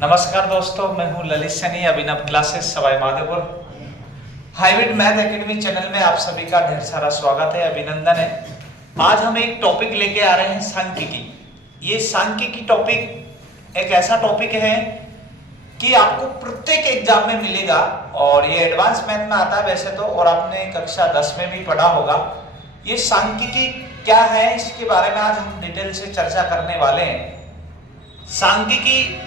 नमस्कार दोस्तों, मैं हूं Lalit Saini, Abhinav classes Sawai Madhopur. Hybrid math academy channel में आप सभी का ढेर सारा स्वागत है, अभिनंदन है। आज हम एक टॉपिक लेके आ रहे हैं, सांख्यिकी। ये सांख्यिकी टॉपिक एक ऐसा टॉपिक है कि आपको प्रत्येक एग्जाम में मिलेगा और ये एडवांस मैथ में आता है वैसे तो, और आपने कक्षा 10 में भी पढ़ा होगा। ये सांख्यिकी क्या है, इसके बारे में आज हम डिटेल से चर्चा करने वाले हैं। सांख्यिकी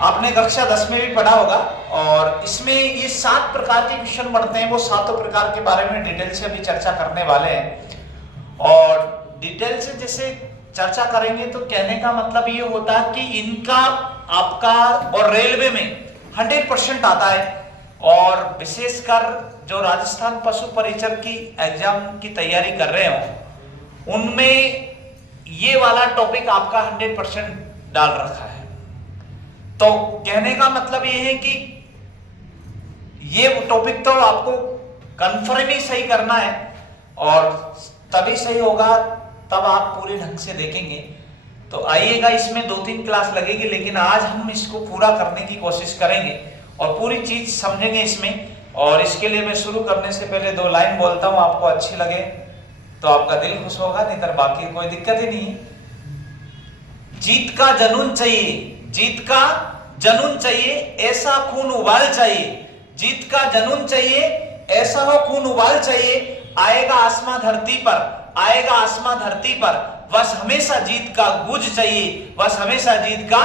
आपने कक्षा 10 में भी पढ़ा होगा और इसमें ये 7 प्रकार के क्वेश्चन बढ़ते हैं। वो 7 प्रकार के बारे में डिटेल से अभी चर्चा करने वाले हैं। और डिटेल से जैसे चर्चा करेंगे तो कहने का मतलब ये होता है कि इनका आपका और रेलवे में 100% आता है। और विशेषकर जो राजस्थान पशु परिचर की एग्जाम की तैयारी कर रहे हो उनमें ये वाला टॉपिक आपका 100% डाल रखा है। तो कहने का मतलब ये है कि ये टॉपिक तो आपको कंफर्म ही सही करना है और तभी सही होगा, तब आप पूरे ढंग से देखेंगे। तो आइएगा, इसमें 2-3 क्लास लगेगी, लेकिन आज हम इसको पूरा करने की कोशिश करेंगे और पूरी चीज समझेंगे इसमें। और इसके लिए मैं शुरू करने से पहले 2 लाइन बोलता हूं, आपको अच्छी लगे तो आपका दिल खुश होगा, नहीं तो बाकी कोई दिक्कत ही नहीं। जीत का जुनून चाहिए, जीत का जुनून चाहिए, ऐसा खून उबाल चाहिए। जीत का जुनून चाहिए, ऐसा हो खून उबाल चाहिए। आएगा आसमां धरती पर, आएगा आसमां धरती पर, बस हमेशा जीत का गूंज चाहिए, बस हमेशा जीत का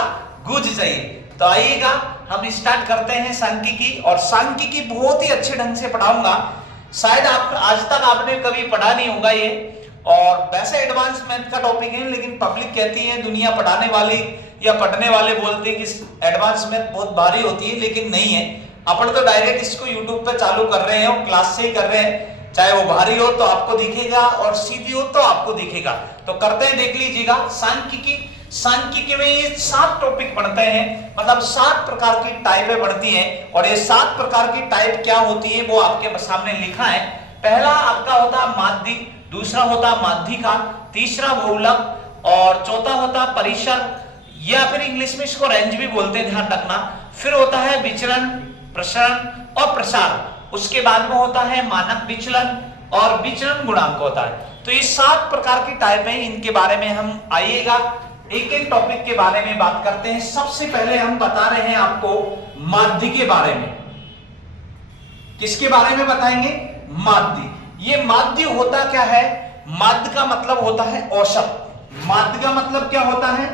गूंज चाहिए। तो आइएगा, हम स्टार्ट करते हैं सांख्यिकी। और सांख्यिकी बहुत ही अच्छे ढंग से पढ़ाऊंगा। शायद आप आज तक आपने कभी पढ़ा नहीं होगा ये, और वैसे एडवांस मैथ का टॉपिक है, लेकिन पब्लिक कहती है, दुनिया पढ़ाने वाली या पढ़ने वाले बोलते हैं कि एडवांस मैथ बहुत भारी होती है, लेकिन नहीं है। अपन तो डायरेक्ट इसको यूट्यूब पे चालू कर रहे हैं और क्लास से ही कर रहे हैं। चाहे वो भारी हो तो आपको दिखेगा और सीधी हो तो आपको दिखेगा। तो करते हैं, देख लीजिएगा सांख्यिकी। सांख्यिकी में ये 7 टॉपिक पढ़ते हैं, मतलब 7 प्रकार की टाइपें पढ़ती हैं। और ये 7 प्रकार की टाइप क्या होती है वो आपके सामने लिखा है। पहला आपका होता माध्य, दूसरा होता माध्यिका, तीसरा बहुलक, और चौथा होता परिसर, या फिर इंग्लिश में इसको रेंज भी बोलते हैं, ध्यान रखना। फिर होता है विचरण, प्रसरण और प्रसार। उसके बाद में होता है मानक विचलन और विचलन गुणांक होता है। तो ये 7 प्रकार की टाइप है, इनके बारे में हम आइएगा एक एक टॉपिक के बारे में बात करते हैं। सबसे पहले हम बता रहे हैं आपको माध्य के बारे में। किसके बारे में बताएंगे? माध्य। ये माध्य होता क्या है? माध्य का मतलब होता है औसत। माध्य का मतलब क्या होता है?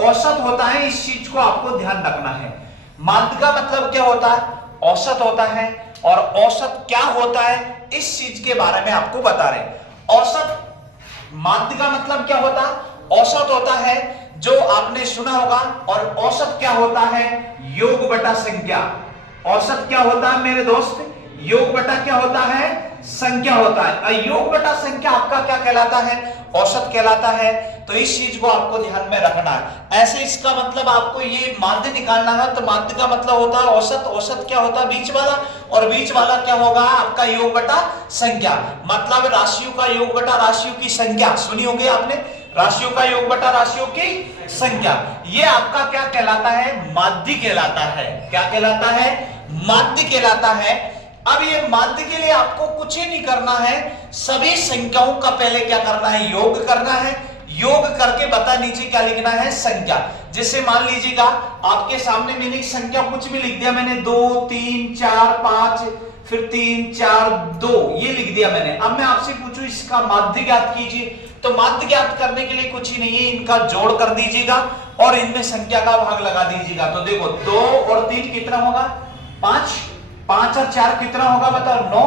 औसत होता है। इस चीज को आपको ध्यान रखना है। माध्य का मतलब क्या होता है? औसत होता है। और औसत क्या होता है इस चीज के बारे में आपको बता रहे हैं। औसत, माध्य का मतलब क्या होता है? औसत होता है, जो आपने सुना होगा। और औसत क्या होता है? योग बटा संख्या। औसत क्या होता है मेरे दोस्त? योग बटा क्या होता है? संख्या होता है। योग बटा संख्या आपका क्या कहलाता है? औसत कहलाता है। तो इस चीज को आपको ध्यान में रखना है। ऐसे इसका मतलब आपको ये माध्य निकालना है, तो माध्य का मतलब होता है औसत। औसत क्या होता है? बीच वाला। और बीच वाला क्या होगा? आपका योग बटा संख्या, मतलब राशियों का योग बटा राशियों की संख्या। सुनी होगी आपने, राशियों का योग बटा राशियों की संख्या। ये आपका क्या कहलाता है? माध्य कहलाता है। क्या कहलाता है? माध्य कहलाता है। अब ये माध्य के लिए आपको कुछ ही नहीं करना है, सभी संख्याओं का पहले क्या करना है? योग करना है। योग करके बता नीचे क्या लिखना है? संख्या। जैसे मान लीजिएगा आपके सामने मैंने संख्या कुछ भी लिख दिया, मैंने 2 3 4 5, फिर 3 4 2 ये लिख दिया मैंने। अब मैं आपसे पूछूं इसका माध्य ज्ञात कीजिए, तो माध्य ज्ञात करने के लिए कुछ ही नहीं है, इनका जोड़ कर दीजिएगा और इनमें संख्या का भाग लगा दीजिएगा। तो देखो 2 और 3 कितना होगा? 5, 5 और 4 कितना होगा बताओ? 9,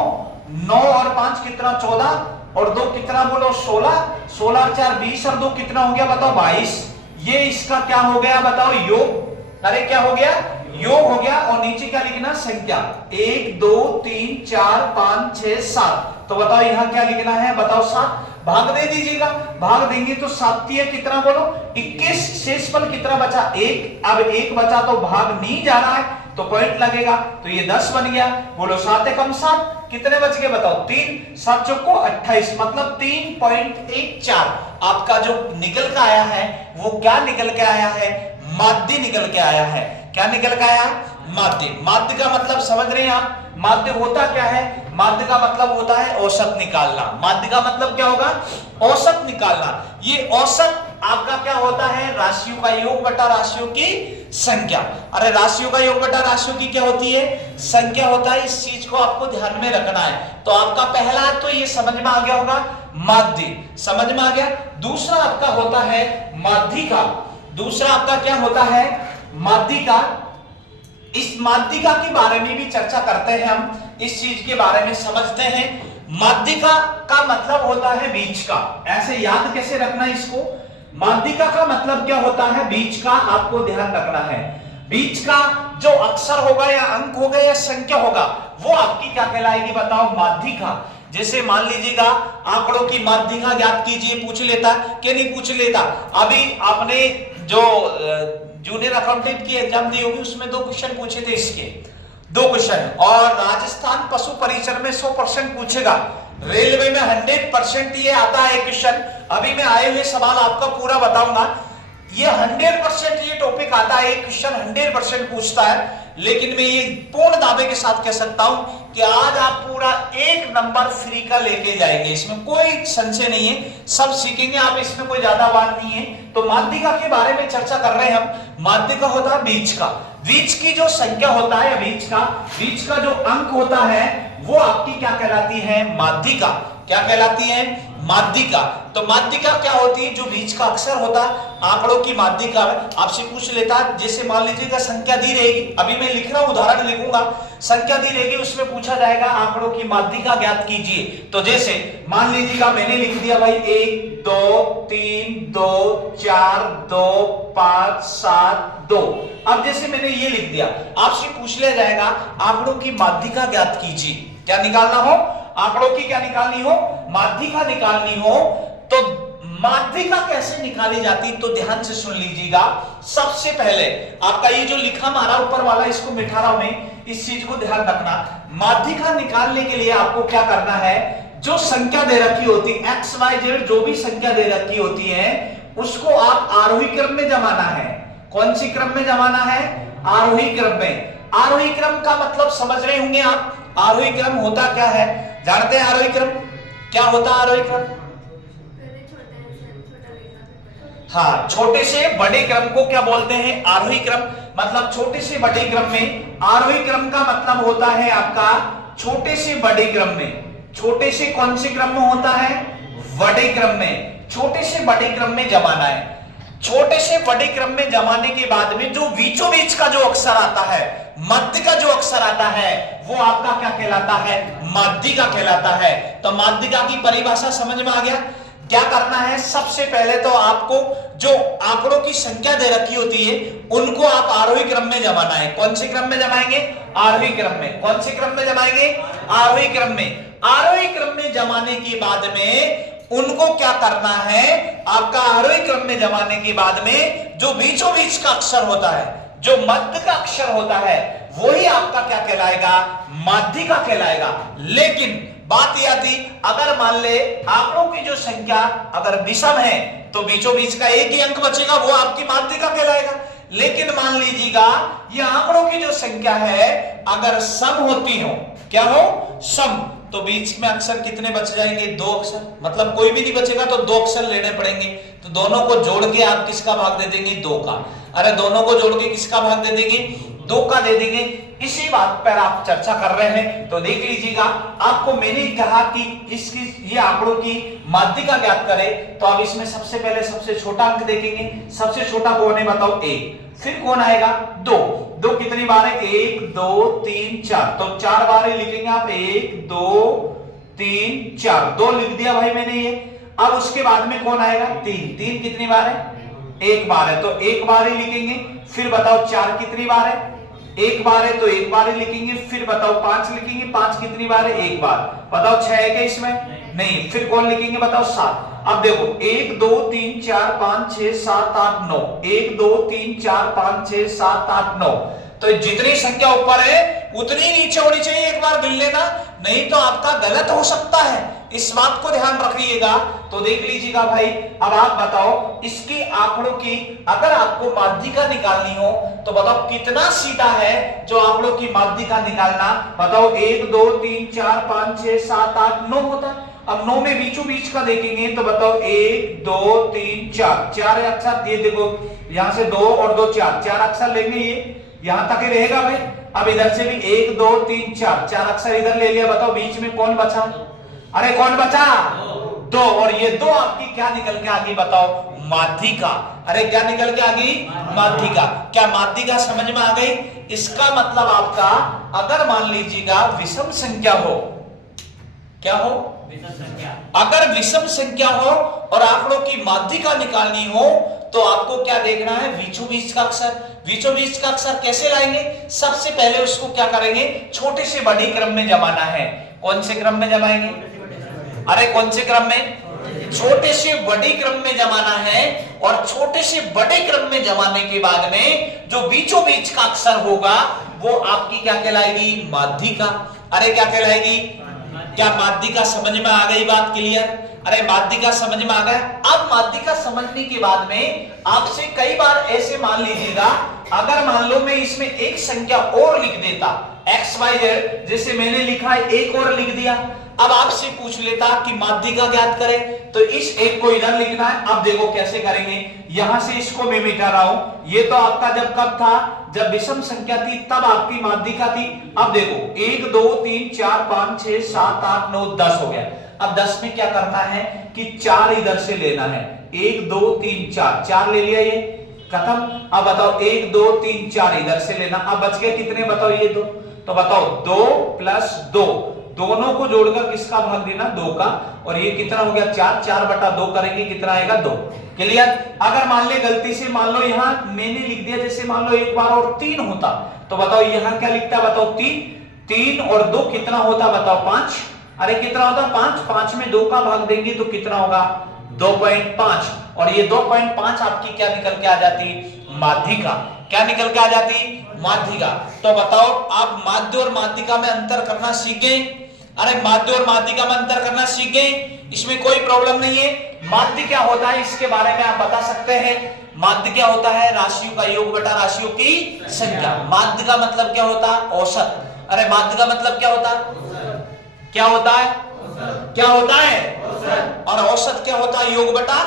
9 और 5 कितना? 14, और 2 कितना बोलो? 16, 16 और 4 20, और 2 कितना हो गया बताओ? 22। ये इसका क्या हो गया बताओ? योग। अरे क्या हो गया? योग हो गया। और नीचे क्या लिखना? संख्या। 1 2 3 4 5 6 7। तो बताओ यहां क्या लिखना है? बताओ 7। भाग दे दीजिएगा। भाग देंगे तो 7 कितना बोलो? 21। शेषफल कितना बचा? 1। अब 1 बचा तो भाग नहीं जा रहा है, तो पॉइंट लगेगा। तो ये 10 बन गया। बोलो 7 एकम 7, कितने बच गए बताओ? 3, 7 चौको 28, मतलब 3.14 आपका जो निकल के आया है वो क्या निकल के आया है? माध्य निकल के आया है। क्या निकल के आया? माध्य। माध्य का मतलब समझ रहे हैं आप? माध्य होता क्या है? माध्य का मतलब होता है औसत निकालना। माध्य का मतलब क्या होगा? औसत निकालना। ये औसत आपका क्या होता है? राशियों का योग बटा राशियों की संख्या। अरे राशियों का योग बटा राशियों की क्या होती है? संख्या होता है। इस चीज को आपको ध्यान में रखना है। तो आपका पहला तो ये समझ में आ गया होगा, माध्य समझ में आ गया। दूसरा आपका होता है माध्यिका। दूसरा आपका क्या होता है? माध्यिका। इस माध्यिका के बारे में भी चर्चा करते हैं हम, इस चीज के बारे में समझते हैं। माध्यिका का मतलब होता है बीच का। ऐसे याद कैसे रखना है इसको? माध्यिका का मतलब क्या होता है? बीच का। आपको ध्यान रखना है बीच का जो अक्षर होगा या अंक होगा या संख्या होगा वो आपकी क्या कहलाएगी बताओ? माध्यिका। जैसे मान लीजिएगा आंकड़ों की माध्यिका ज्ञात कीजिए, पूछ लेता कि नहीं पूछ लेता? अभी आपने जो जूनियर अकाउंटेंट की एग्जाम दी होगी उसमें 2 क्वेश्चन पूछे थे इसके, 2 क्वेश्चन। और राजस्थान पशु परिचर में 100% पूछेगा। रेलवे में 100% ये आता है क्वेश्चन। अभी मैं आए हुए सवाल आपका पूरा बताऊंगा। ये 100% ये टॉपिक आता है, एक क्वेश्चन 100% पूछता है। लेकिन मैं ये पूर्ण दावे के साथ कह सकता हूं कि आज आप पूरा 1 नंबर फ्री का लेके जाएंगे, इसमें कोई संशय नहीं है। सब सीखेंगे आप, इसमें कोई ज्यादा बात नहीं है। तो माध्यिका के बारे में चर्चा कर रहे हैं हम। माध्यिका होता है बीच का। बीच की जो संख्या होता है, बीच का जो अंक होता है वो आपकी क्या कहलाती है? माध्यिका। क्या कहलाती है? माध्यिका। तो माध्यिका क्या होती है? जो बीच का अक्षर होता है, आंकड़ों की माध्यिका। आपसे पूछ लेता है, जैसे मान लीजिएगा संख्या दी रहेगी, अभी मैं लिख रहा हूं, उदाहरण लिखूंगा। संख्या दी रहेगी, उसमें पूछा जाएगा आंकड़ों की माध्यिका ज्ञात कीजिए। तो जैसे मान लीजिएगा मैंने लिख दिया भाई 1 2 3 2 4 2 5 7 2। अब जैसे मैंने ये लिख दिया, आपसे पूछ लिया जाएगा आंकड़ों की माध्यिका ज्ञात कीजिए। क्या निकालना हो? आंकड़ों की क्या निकालनी हो? माध्यिका निकालनी हो। तो माध्यिका कैसे निकाली जाती? तो ध्यान से सुन लीजिएगा। सबसे पहले आपका ये जो लिखा मारा ऊपर वाला, इसको मिटा रहा हूं मैं, इस चीज को ध्यान रखना। माध्यिका निकालने के लिए आपको क्या करना है? जो संख्या दे रखी होती है, एक्स वाई जेड जो भी संख्या दे रखी होती है, उसको आप आरोही क्रम में जमाना है। कौन सी क्रम में जमाना है? आरोही क्रम में। आरोही क्रम का मतलब समझ रहे होंगे आप। आरोही क्रम होता क्या है? जानते हैं आरोही क्रम क्या होता है? आरोही क्रम, हाँ, छोटे से बड़े क्रम को क्या बोलते हैं? आरोही क्रम। मतलब छोटे से बड़े क्रम में, आरोही क्रम का मतलब होता है आपका छोटे से बड़े क्रम में। छोटे से कौन से क्रम में होता है? बड़े क्रम में। छोटे से बड़े क्रम में जमाना है। छोटे से बड़े क्रम में जमाने के बाद में जो बीचों बीच का जो अक्षर आता है, मध्य का जो अक्षर आता है, वो आपका क्या कहलाता है? माध्यिका कहलाता है। तो माध्यिका की परिभाषा समझ में आ गया? क्या करना है? सबसे पहले तो आपको जो आंकड़ों की संख्या दे रखी होती है उनको आप आरोही क्रम में जमाना है। कौन से क्रम में जमाएंगे? आरोही क्रम में। कौन से क्रम में जमाएंगे? आरोही क्रम में। आरोही क्रम में जमाने के बाद में उनको क्या करना है? आपका आरोही क्रम में जमाने के बाद में जो बीचों बीच का अक्षर होता है, जो मध्य का अक्षर होता है, वही आपका क्या कहलाएगा? माध्यिका कहलाएगा। लेकिन बात यह आती, अगर मान ले आंकड़ों की जो संख्या अगर विषम है तो बीचों बीच का एक ही अंक बचेगा, वो आपकी माध्यिका कहलाएगा। लेकिन मान लीजिएगा ये आंकड़ों की जो संख्या है अगर सम होती हो, क्या हो? सम, तो बीच में अक्षर कितने बच जाएंगे? 2 अक्षर। मतलब कोई भी नहीं बचेगा तो 2 अक्षर लेने पड़ेंगे। तो दोनों को जोड़ के आप किसका भाग दे देंगे? 2 का। अरे दोनों को जोड़ के किसका भाग दे देंगे? 2 का दे देंगे। इसी बात पर आप चर्चा कर रहे हैं। तो देख लीजिएगा, आपको मैंने कहा कि इसकी ये आंकड़ों की माध्यिका ज्ञात करें, तो अब इसमें सबसे पहले सबसे छोटा अंक देखेंगे। सबसे छोटा कौन है बताओ? 1। फिर कौन आएगा? 2। 2 कितनी बार है? 1 2 3 4। तो 4 बार लिखेंगे आप। 1 2 3 4। 2 लिख दिया भाई मैंने ये। अब उसके बाद में कौन आएगा? 3। 3 कितनी बार है? 1 बार है, तो 1 बार ही लिखेंगे। फिर बताओ 4 कितनी बार है? 1 बार है, तो 1 बार ही लिखेंगे। फिर बताओ 5 लिखेंगे। 5 कितनी बार है? 1 बार। बताओ 6 है क्या इसमें? नहीं। फिर कौन लिखेंगे बताओ? 7। अब देखो 1 2 3 4 5 6 7 8 9। 1 2 3 4 5 6 7 8 9। तो जितनी संख्या ऊपर है उतनी नीचे होनी चाहिए। एक बार गिन लेना, नहीं तो आपका गलत हो सकता है। इस बात को ध्यान रखिएगा तो देख लीजिएगा भाई, अब आप बताओ इसके आंकड़ों की अगर आपको माध्यिका निकालनी हो तो बताओ कितना सीधा है जो आंकड़ों की माध्यिका निकालना। बताओ 1 2 3 4 5 6 7 8 9 होता है। अब 9 में बीचों बीच का देखेंगे तो बताओ 1 2 3 4 चार अक्षर, ये देखो यहां से 2 और 2 4 चार अक्षर लेंगे, ये यहां तक ही रहेगा भाई। अब इधर से भी 1 2 3 4 चार अक्षर इधर ले लिया। बताओ बीच में कौन बचा? अरे कौन बचा? 2। और ये 2 आपकी क्या निकल के आ गई बताओ? माध्यिका। अरे क्या निकल के आ गई? माध्यिका। क्या माध्यिका समझ में आ गई? इसका मतलब आपका अगर मान लीजिएगा विषम संख्या हो, क्या हो? अगर विषम संख्या हो और आंकड़ों की माध्यिका निकालनी हो तो आपको क्या देखना है? बीचों बीच का अक्षर। बीचों बीच का अक्षर कैसे लाएंगे? सबसे पहले उसको क्या करेंगे? छोटे से बड़ी क्रम में जमाना है। कौन से क्रम में जमाएंगे? अरे कौन से क्रम में? छोटे से बड़े क्रम में जमाना है। और छोटे से बड़े क्रम में जमाने के बाद में जो बीचों बीच का अक्षर होगा वो आपकी क्या कहलाएगी? माध्यिका। अरे क्या कहलाएगी? क्या माध्यिका समझ में आ गई? बात क्लियर? अरे माध्यिका समझ में आ गया। अब माध्यिका समझने के बाद में आपसे कई बार ऐसे मान लीजिएगा, अगर मान लो मैं इसमें एक संख्या और लिख देता XYZ, जैसे मैंने लिखा है एक और लिख दिया। अब आपसे पूछ लेता कि माध्यिका ज्ञात करें, तो इस एक को इधर लिखना है। अब देखो कैसे करेंगे, यहां से इसको मैं मिटा रहा हूं। ये तो आपका जब कब था? जब विषम संख्या थी तब आपकी माध्यिका थी। अब देखो 1 2 3 4 5 6 7 8 9 10 हो गया। अब 10 में क्या करना है कि 4 इधर से लेना है। 1 2 3 4 4 ले लिया, ये खत्म। अब बताओ 1 2 3 4 इधर से लेना। अब बच गए कितने बताओ? ये 2। तो बताओ 2 + 2, दोनों को जोड़कर किसका भाग देना? 2 का। और ये कितना हो गया? 4। 4/2 करेंगे कितना आएगा? 2। क्लियर? अगर मान ले गलती से मान लो यहां मैंने लिख दिया, जैसे मान लो एक बार और 3 होता तो बताओ यहां क्या लिखता? बताओ 3। 3 और 2 कितना होता? बताओ 5। अरे कितना होता? 5। 5 में 2 का भाग देंगे तो कितना होगा? 2.5। और ये 2.5 आपकी क्या निकल के आ जाती? माध्यिका। क्या निकल के आ जाती? माध्यिका। तो बताओ आप माध्य और माध्यिका में अंतर करना सीख गए? अरे माध्य और माध्यिका में अंतर करना सीख गए, इसमें कोई प्रॉब्लम नहीं है। माध्य क्या होता है इसके बारे में आप बता सकते हैं? माध्य क्या होता है? राशियों का योग बटा राशियों की संख्या। माध्य का मतलब क्या होता है? औसत। अरे माध्य का मतलब क्या होता है? क्या होता है? क्या होता है? और औसत क्या होता है? योग बटा,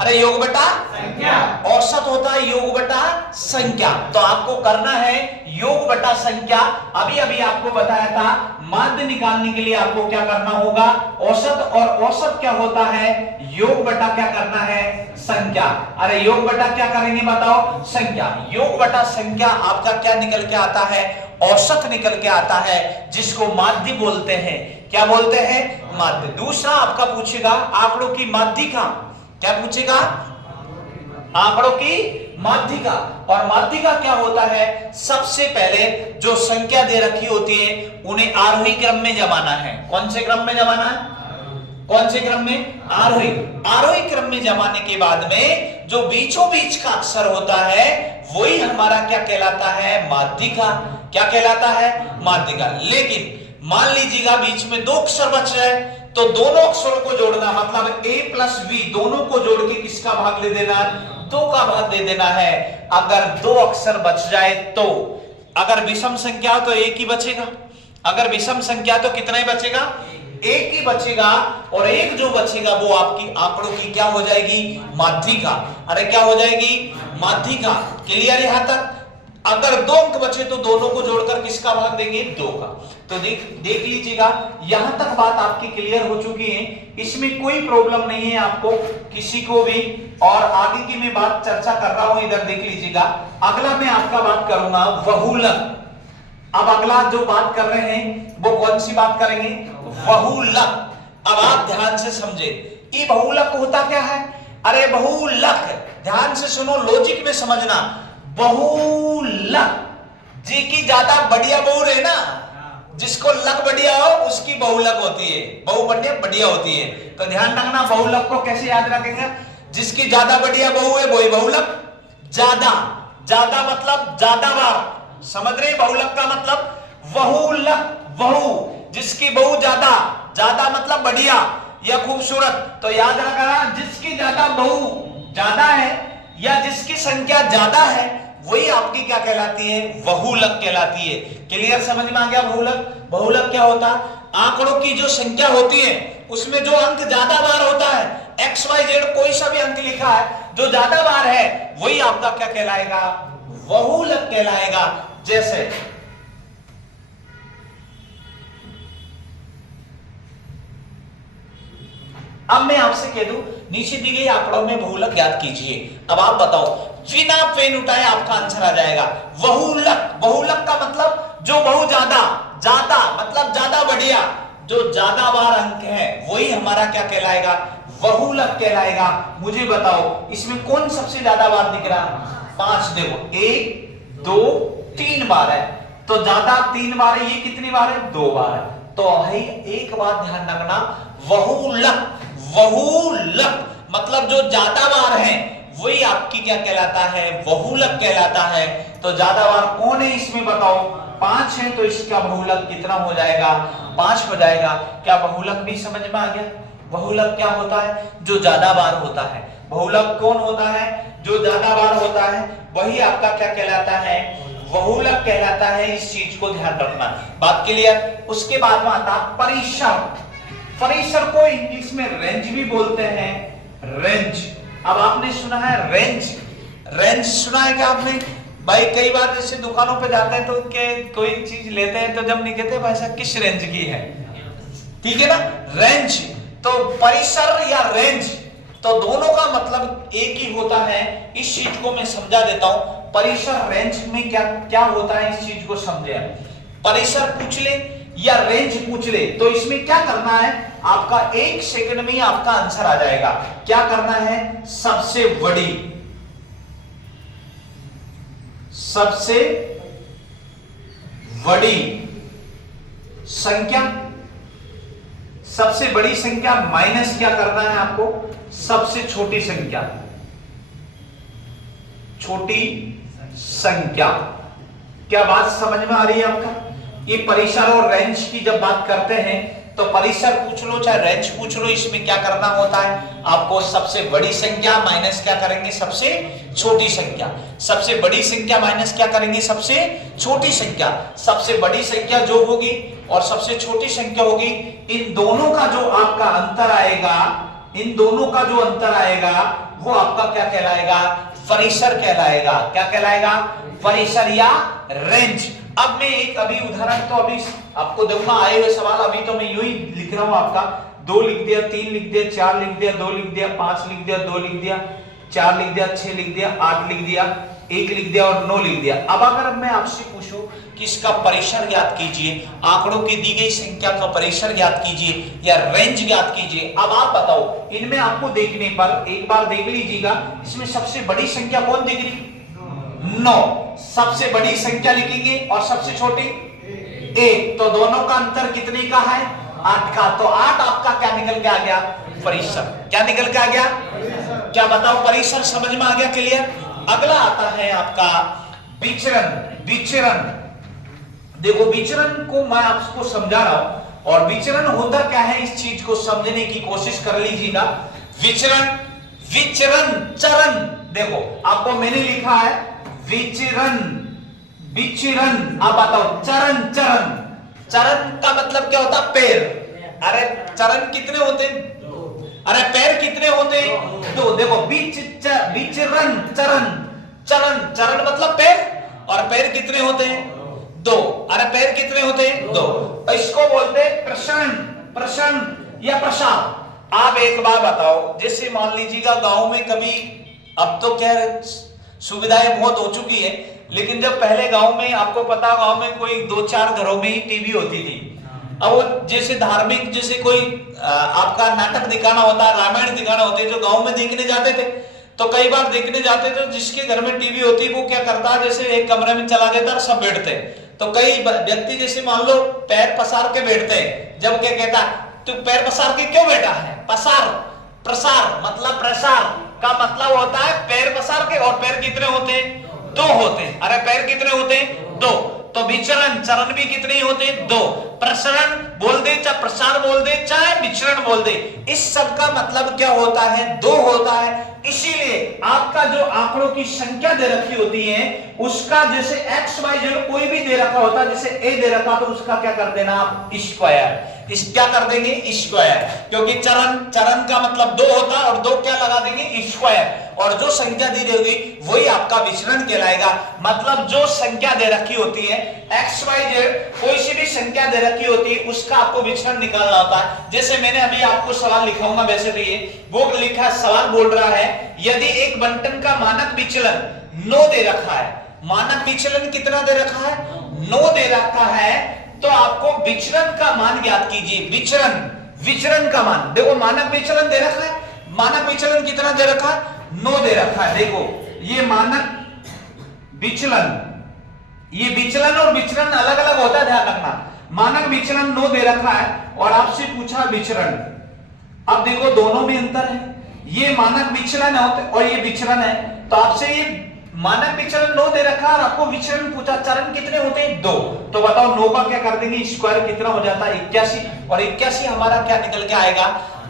अरे योग बटा संख्या। औसत होता है योग बटा संख्या। तो आपको करना है योग बटा संख्या। अभी अभी आपको बताया था माध्य निकालने के लिए आपको क्या करना होगा? औसत। और औसत क्या होता है? योग बटा क्या करना है? संख्या। अरे योग बटा क्या करेंगे बताओ? संख्या। योग बटा संख्या आपका क्या निकल के आता है? औसत निकल के आता है, जिसको माध्य बोलते हैं। क्या बोलते हैं? माध्य। दूसरा आपका पूछेगा आंकड़ों की माध्यिका। क्या पूछेगा? आंकड़ों की माध्यिका। और माध्यिका क्या होता है? सबसे पहले जो संख्या दे रखी होती है उन्हें आरोही क्रम में जमाना है। कौन से क्रम में जमाना है? कौन से क्रम में? आरोही। आरोही क्रम में जमाने के बाद में जो बीचों बीच का अक्षर होता है वही हमारा क्या कहलाता है? माध्यिका। क्या कहलाता है? माध्यिका। लेकिन मान लीजिएगा बीच में 2 अक्षर बच रहे तो दोनों अक्षरों को जोड़ना, मतलब A + V दोनों को जोड़ के किसका भाग ले देना? 2 का भाग दे देना है। अगर 2 अक्षर बच जाए तो, अगर विषम संख्या तो एक ही बचेगा। अगर विषम संख्या तो कितना ही बचेगा? एक ही बचेगा। और एक जो बचेगा वो आपकी आंकड़ों की क्या हो जाएगी? माध्यिका। अरे क्या हो जाएगी? माध्यिका। क्लियर यहां तक? अगर 2 अंक बचे तो दोनों को जोड़कर किसका भाग देंगे? 2 का। तो देख लीजिएगा, यहां तक बात आपकी क्लियर हो चुकी है। इसमें कोई प्रॉब्लम नहीं है आपको किसी को भी। और आगे की मैं बात चर्चा कर रहा हूं, इधर देख लीजिएगा। अगला मैं आपका बात करूंगा बहुलक। अब अगला जो बात कर रहे हैं वो कौन सी बात करेंगे? बहुलक। अब आप ध्यान से समझे, ये बहुलक होता क्या है? अरे बहुलक, ध्यान से सुनो, लॉजिक में समझना। बहुलक, जी की ज्यादा बढ़िया बहु है ना, जिसको लक बढ़िया हो उसकी बहुलक होती है। बहु बढ़िया होती है। तो ध्यान रखना, बहुलक को कैसे याद रखेंगे? जिसकी ज्यादा बढ़िया बहु है वही बहुलक। ज्यादा, ज्यादा मतलब ज्यादा बार, समझ रहे? बहुलक का मतलब बहुलक, बहु जिसकी बहु ज्यादा, ज्यादा मतलब बढ़िया। या खूबसूरत। तो याद रखना, जिसकी ज्यादा बहु ज्यादा है या जिसकी संख्या ज्यादा है वही आपकी क्या कहलाती है, बहुलक कहलाती है। क्लियर, समझ में आ गया। बहुलक, बहुलक क्या होता है, आंकड़ों की जो संख्या होती है उसमें जो अंक ज्यादा बार होता है, एक्स वाई जेड कोई सा भी अंक लिखा है जो ज्यादा बार है वही आपका क्या कहलाएगा, बहुलक कहलाएगा। जैसे अब मैं आपसे कह दूं, नीचे दी गई आंकड़ों में बहुलक ज्ञात कीजिए। अब आप बताओ, बिना पेन उठाए आपका आंसर आ जाएगा बहुलक। बहुलक का मतलब जो बहुत ज्यादा, ज्यादा मतलब ज्यादा बढ़िया, जो ज्यादा बार अंक है वही हमारा क्या कहलाएगा, बहुलक कहलाएगा। मुझे बताओ इसमें कौन सबसे ज्यादा बार दिख रहा है, 5। देखो 1 2 3 बार है, तो ज्यादा 3 बार है, ये कितनी बार है, 2 बार है। तो भाई एक बात ध्यान रखना, बहुलक, बहुलक मतलब जो ज्यादा बार है वही आपकी क्या कहलाता है, बहुलक कहलाता है। तो ज्यादा बार कौन है इसमें बताओ, 5 है, तो इसका बहुलक कितना हो जाएगा, 5 हो जाएगा। क्या बहुलक भी समझ में आ गया। बहुलक क्या होता है, जो ज्यादा बार होता है। बहुलक कौन होता है, जो ज्यादा बार होता है वही आपका क्या कहलाता है, बहुलक कहलाता है। इस चीज को ध्यान रखना, बात क्लियर। उसके बाद में आता परिसर। परिसर को इंग्लिश में रेंज भी बोलते हैं, रेंज। अब आपने सुना है रेंज, रेंज सुना है क्या आपने भाई। कई बार जैसे दुकानों पे जाते हैं तो के कोई चीज लेते हैं तो जब नहीं कहते भाई साहब किस रेंज की है, ठीक है ना, रेंज। तो परिसर या रेंज, तो दोनों का मतलब एक ही होता है। इस चीज को मैं समझा देता हूं, परिसर रेंज में क्या क्या होता है, इस चीज को समझे। परिसर पूछ ले या रेंज पूछ ले तो इसमें क्या करना है, आपका 1 सेकंड में आपका आंसर आ जाएगा। क्या करना है, सबसे बड़ी, सबसे बड़ी संख्या, सबसे बड़ी संख्या माइनस क्या करना है आपको, सबसे छोटी संख्या, छोटी संख्या। क्या बात समझ में आ रही है आपका। ये परिसर और रेंज की जब बात करते हैं तो परिसर पूछ लो चाहे रेंज पूछ लो, इसमें क्या करना होता है आपको, सबसे बड़ी संख्या माइनस क्या करेंगे, सबसे छोटी संख्या। सबसे बड़ी संख्या माइनस क्या करेंगे, सबसे छोटी संख्या। सबसे बड़ी संख्या जो होगी और सबसे छोटी संख्या होगी, इन दोनों का जो आपका अंतर आएगा, इन दोनों का जो अंतर आएगा वो आपका क्या कहलाएगा, परिसर कहलाएगा। क्या कहलाएगा, परिसर या रेंज। अब मैं एक अभी उदाहरण तो अभी आपको दूंगा, आए हुए सवाल अभी तो मैं यूं ही लिख रहा हूं आपका। 2 लिख दिया, 3 लिख दिया, 4 लिख दिया, 2 लिख दिया, 5 लिख दिया, 2 लिख दिया, 4 लिख दिया, 6 लिख दिया, 8 लिख दिया, 1 लिख दिया और 9 लिख दिया। अब अगर मैं आपसे पूछूं कि इसका परिसर ज्ञात कीजिए, आंकड़ों की दी गई संख्या का परिसर ज्ञात कीजिए या रेंज ज्ञात कीजिए। अब आप बताओ, इनमें आपको देखने पर एक बार देख लीजिएगा, इसमें सबसे बड़ी संख्या कौन दिख रही, 9। सबसे बड़ी संख्या लिखेंगे और सबसे छोटी 1, तो दोनों का अंतर कितने का है, 8 का। तो 8 आपका क्या निकल के आ गया, परिसर। क्या निकल के आ गया, क्या बताओ, परिसर। समझ में आ गया, क्लियर। अगला आता है आपका विचरण। विचरण देखो, विचरण को मैं आपको समझा रहा हूं और विचरण होता क्या है इस चीज को समझने की कोशिश कर लीजिएगा। विचरण, विचरण, चरण। देखो आपको मैंने लिखा है विचरण, विचरण। आप बताओ चरण, चरण। चरण का मतलब क्या होता है, पैर। अरे चरण कितने होते हैं, अरे पैर कितने होते हैं, 2। देखो विचरण, चरण, चरण, चरण मतलब पैर, और पैर कितने होते हैं, 2। अरे पैर कितने होते हैं, 2। तो इसको बोलते हैं प्रसरण, प्रसरण या प्रसार। आप एक बार बताओ, जैसे मान लीजिएगा गांव में कभी, अब तो क्या सुविधाएं बहुत हो चुकी है, लेकिन जब पहले गांव में आपको पता, गांव में कोई 2-4 घरों में ही टीवी होती थी। अब वो जैसे धार्मिक, जैसे कोई आपका नाटक दिखाना होता है, रामायण दिखाना होता है, जो गांव में देखने जाते थे, तो कई बार देखने जाते थे, जिसके घर में टीवी होती वो क्या करता, जैसे एक कमरे में चला देता और सब बैठते। तो कई व्यक्ति जैसे मान लो पैर पसार के बैठते हैं, जब क्या कहता तू पैर पसार के क्यों बैठा है, पसार, प्रसार मतलब प्रसार का मतलब होता है पैर पसार के। और पैर कितने होते हैं, 2 होते हैं। अरे पैर कितने होते हैं, 2। तो विचरण चरण भी कितने होते हैं? 2। प्रसरण बोल दे चाहे प्रसार बोल दे चाहे विचरण बोल दे, इस सब का मतलब क्या होता है? 2 होता है। इसीलिए आपका जो आंकड़ों की संख्या दे रखी होती है उसका जैसे x y z कोई भी दे रखा होता है, जैसे a दे रखा तो उसका क्या कर देना आप? स्क्वायर। इस क्या कर देंगे? स्क्वायर, क्योंकि चरण का मतलब 2 होता है और 2 क्या लगा देंगे? स्क्वायर। और जो संख्या दी होगी वही आपका विचरण कहलाएगा। मतलब जो संख्या दे रखी होती है x y z, कोई सी भी संख्या दे रखी होती है उसका आपको विचरण निकालना होता है। जैसे मैंने अभी आपको सवाल लिखाऊंगा, वैसे तो ये वो लिखा सवाल बोल रहा है यदि एक बंटन का मानक विचलन 9 दे रखा है, मानक विचलन कितना दे रखा है? 9 दे रखा है, तो आपको विचरण का मान ज्ञात कीजिए। विचरण का मान देखो, मानक विचलन दे रखा है, मानक विचलन कितना दे रखा है? 9 दे रखा है। देखो ये मानक विचलन, ये विचलन और विचरण अलग अलग होता है, ध्यान रखना। मानक विचलन 9 दे रखा है और आपसे पूछा विचरण। अब देखो दोनों में अंतर है, ये मानक विचलन है और ये विचरण है, तो आपसे ये मानक विचलन 9 दे रखा है और आपको विचरण पूछा चरण कितने होते हैं? 2। तो बताओ 9 का क्या कर देंगे? स्क्वायर कितना हो जाता है? 81। और 81 हमारा क्या निकल के आएगा?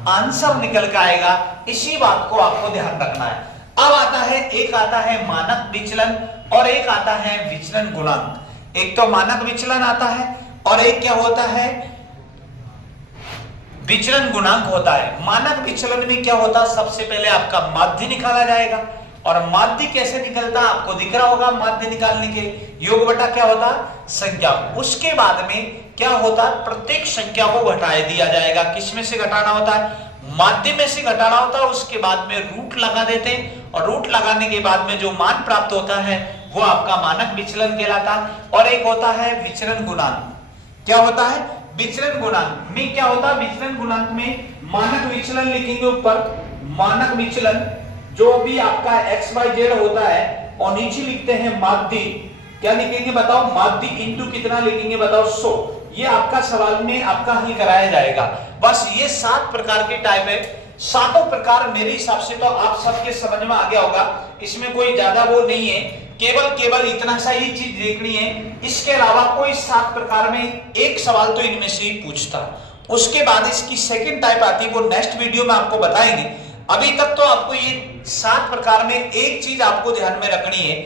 आंसर निकल के आएगा। इसी बात को आपको ध्यान रखना है। अब आता है, एक आता है मानक विचलन और एक आता है विचलन गुणांक। एक तो मानक विचलन आता है और एक क्या होता है? विचलन गुणांक होता है। मानक विचलन में क्या होता है? सबसे पहले आपका माध्य निकाला जाएगा, और माध्य कैसे निकलता आपको दिख रहा होगा। माध्य निकालने के योग बटा क्या होता? संख्या। उसके बाद में क्या होता? प्रत्येक संख्या को घटा दिया जाएगा। किसमें से घटाना होता है? माध्य में से घटाना होता है। उसके बाद में रूट लगा देते हैं और रूट लगाने के बाद में जो मान प्राप्त होता है वो आपका मानक विचलन कहलाता है। और एक होता है विचलन गुणांक। क्या होता है? विचलन गुणांक में क्या होता है? विचलन गुणांक में मानक विचलन लिखेंगे ऊपर, मानक विचलन जो भी आपका x y z होता है, और नीचे लिखते हैं माध्य। क्या लिखेंगे बताओ? माध्य इंटू कितना लिखेंगे बताओ? 100। ये आपका सवाल में आपका हल कराया जाएगा। बस ये 7 प्रकार के टाइप है। 7 प्रकार मेरे हिसाब से तो आप सबके समझ में आ गया होगा, इसमें कोई ज्यादा वो नहीं है, केवल इतना सा ही चीज देखनी है। इसके अलावा कोई 7 प्रकार में एक सवाल तो इनमें से ही पूछता। उसके बाद इसकी सेकंड टाइप आती है, वो नेक्स्ट वीडियो में आपको बताएंगे। अभी तक तो आपको ये 7 प्रकार में एक चीज आपको ध्यान में रखनी है,